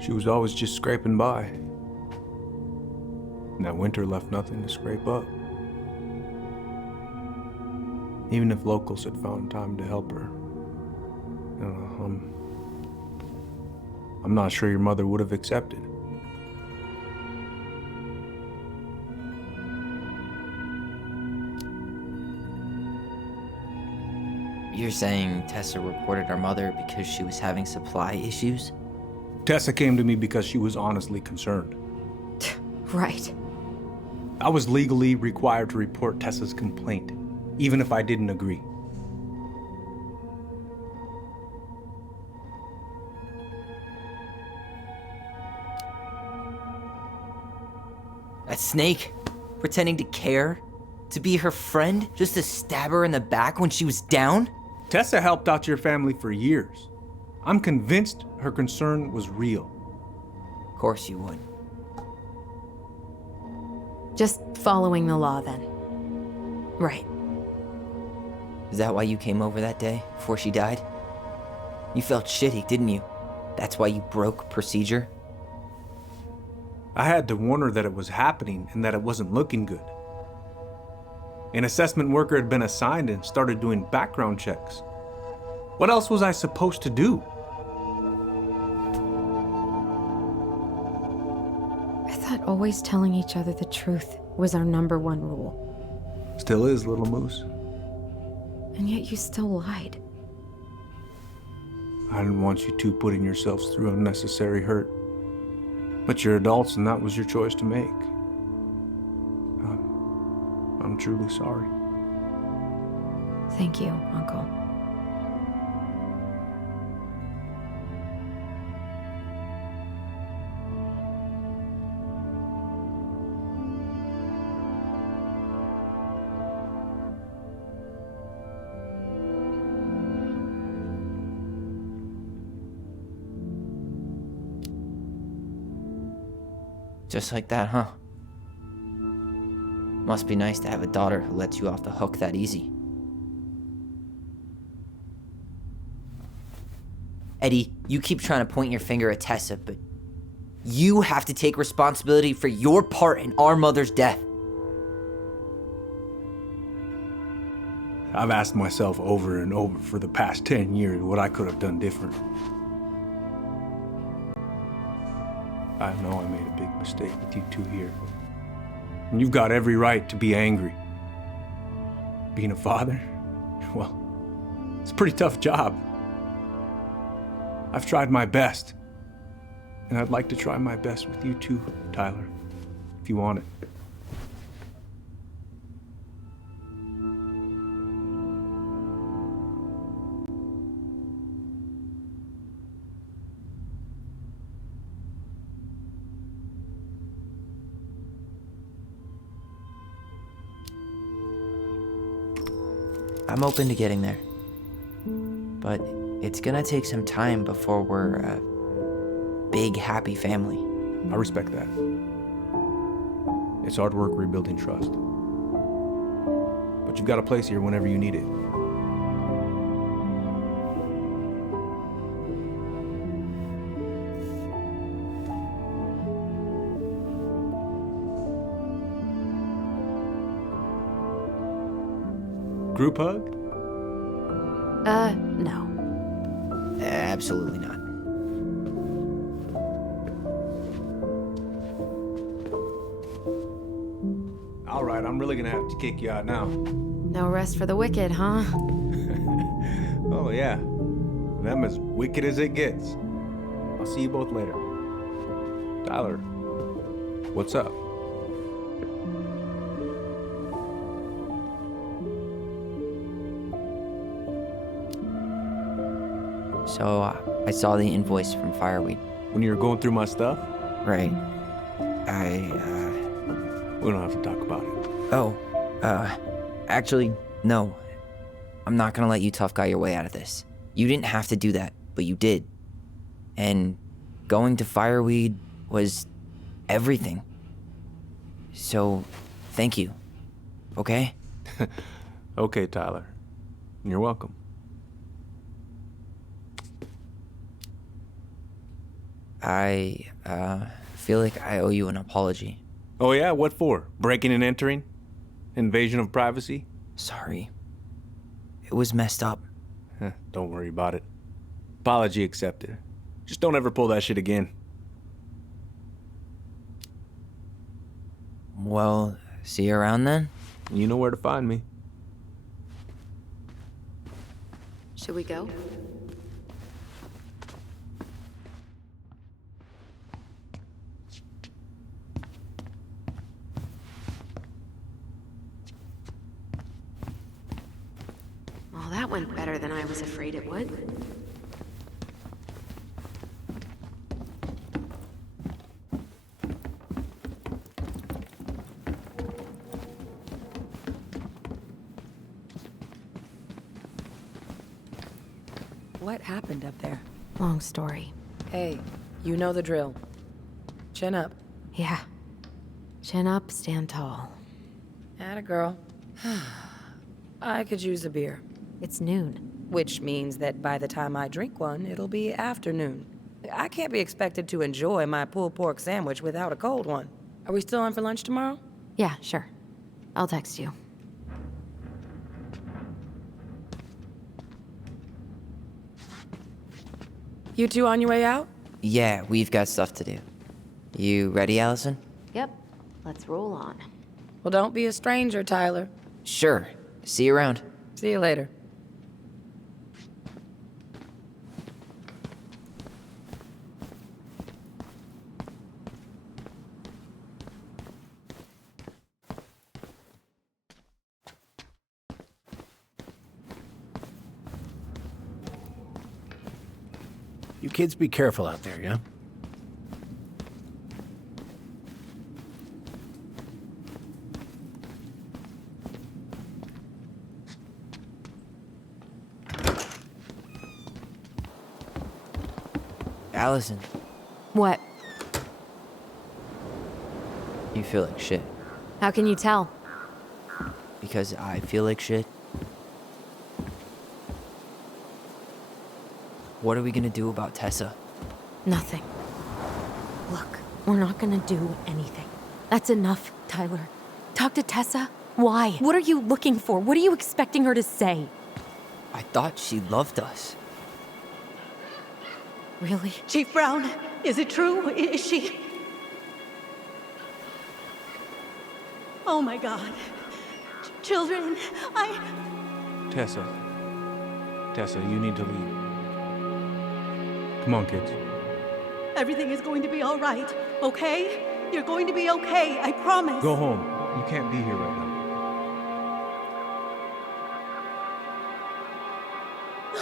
She was always just scraping by. And that winter left nothing to scrape up. Even if locals had found time to help her. I'm not sure your mother would have accepted. You're saying Tessa reported our mother because she was having supply issues? Tessa came to me because she was honestly concerned. Right. I was legally required to report Tessa's complaint, even if I didn't agree. That snake? Pretending to care? To be her friend? Just to stab her in the back when she was down? Tessa helped out your family for years. I'm convinced her concern was real. Of course you would. Just following the law, then. Right. Is that why you came over that day, before she died? You felt shitty, didn't you? That's why you broke procedure? I had to warn her that it was happening and that it wasn't looking good. An assessment worker had been assigned and started doing background checks. What else was I supposed to do? I thought always telling each other the truth was our #1 rule. Still is, little moose. And yet you still lied. I didn't want you two putting yourselves through unnecessary hurt. But you're adults and that was your choice to make. I'm truly sorry. Thank you, Uncle. Just like that, huh? Must be nice to have a daughter who lets you off the hook that easy. Eddie, you keep trying to point your finger at Tessa, but you have to take responsibility for your part in our mother's death. I've asked myself over and over for the past 10 years what I could have done different. I know I made a big mistake with you two here. And you've got every right to be angry. Being a father? Well, it's a pretty tough job. I've tried my best. And I'd like to try my best with you too, Tyler, if you want it. I'm open to getting there. But it's gonna take some time before we're a big, happy family. I respect that. It's hard work rebuilding trust. But you've got a place here whenever you need it. Group hug? No. Absolutely not. All right, I'm really gonna have to kick you out now. No rest for the wicked, huh? Oh yeah, them as wicked as it gets. I'll see you both later. Tyler, what's up? So, I saw the invoice from Fireweed. When you were going through my stuff? Right. We don't have to talk about it. Oh, actually, no. I'm not gonna let you tough guy your way out of this. You didn't have to do that, but you did. And going to Fireweed was everything. So, thank you. Okay? Okay, Tyler. You're welcome. I feel like I owe you an apology. Oh yeah? What for? Breaking and entering? Invasion of privacy? Sorry. It was messed up. Don't worry about it. Apology accepted. Just don't ever pull that shit again. Well, see you around then? You know where to find me. Should we go? Well, that went better than I was afraid it would. What happened up there? Long story. Hey, you know the drill. Chin up. Yeah. Chin up, stand tall. Atta girl. I could use a beer. It's noon. Which means that by the time I drink one, it'll be afternoon. I can't be expected to enjoy my pulled pork sandwich without a cold one. Are we still on for lunch tomorrow? Yeah, sure. I'll text you. You two on your way out? Yeah, we've got stuff to do. You ready, Allison? Yep. Let's roll on. Well, don't be a stranger, Tyler. Sure. See you around. See you later. You kids be careful out there, yeah? Allison, What? you feel like shit. How can you tell? Because I feel like shit. What are we gonna do about Tessa? Nothing. Look, we're not gonna do anything. That's enough, Tyler. Talk to Tessa? Why? What are you looking for? What are you expecting her to say? I thought she loved us. Really? Chief Brown, is it true? Is she... Oh my God. Children, Tessa. Tessa, you need to leave. Come on, kids. Everything is going to be all right, okay? You're going to be okay, I promise. Go home. You can't be here right now.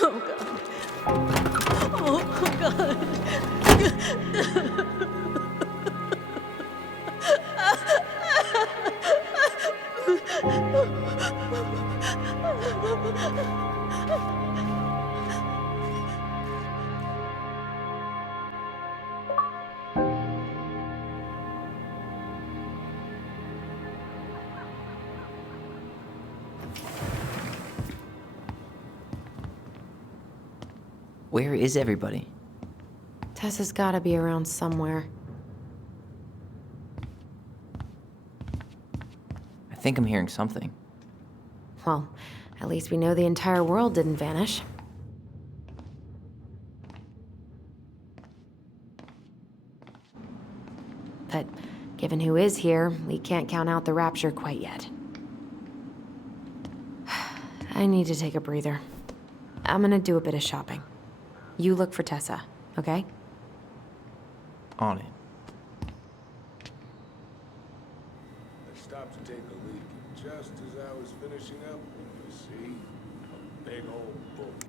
Oh, God. Oh, God. Where is everybody? Tessa's gotta be around somewhere. I think I'm hearing something. Well, at least we know the entire world didn't vanish. But given who is here, we can't count out the rapture quite yet. I need to take a breather. I'm gonna do a bit of shopping. You look for Tessa, okay? On it. I stopped to take a leak, and just as I was finishing up, I see a big old book.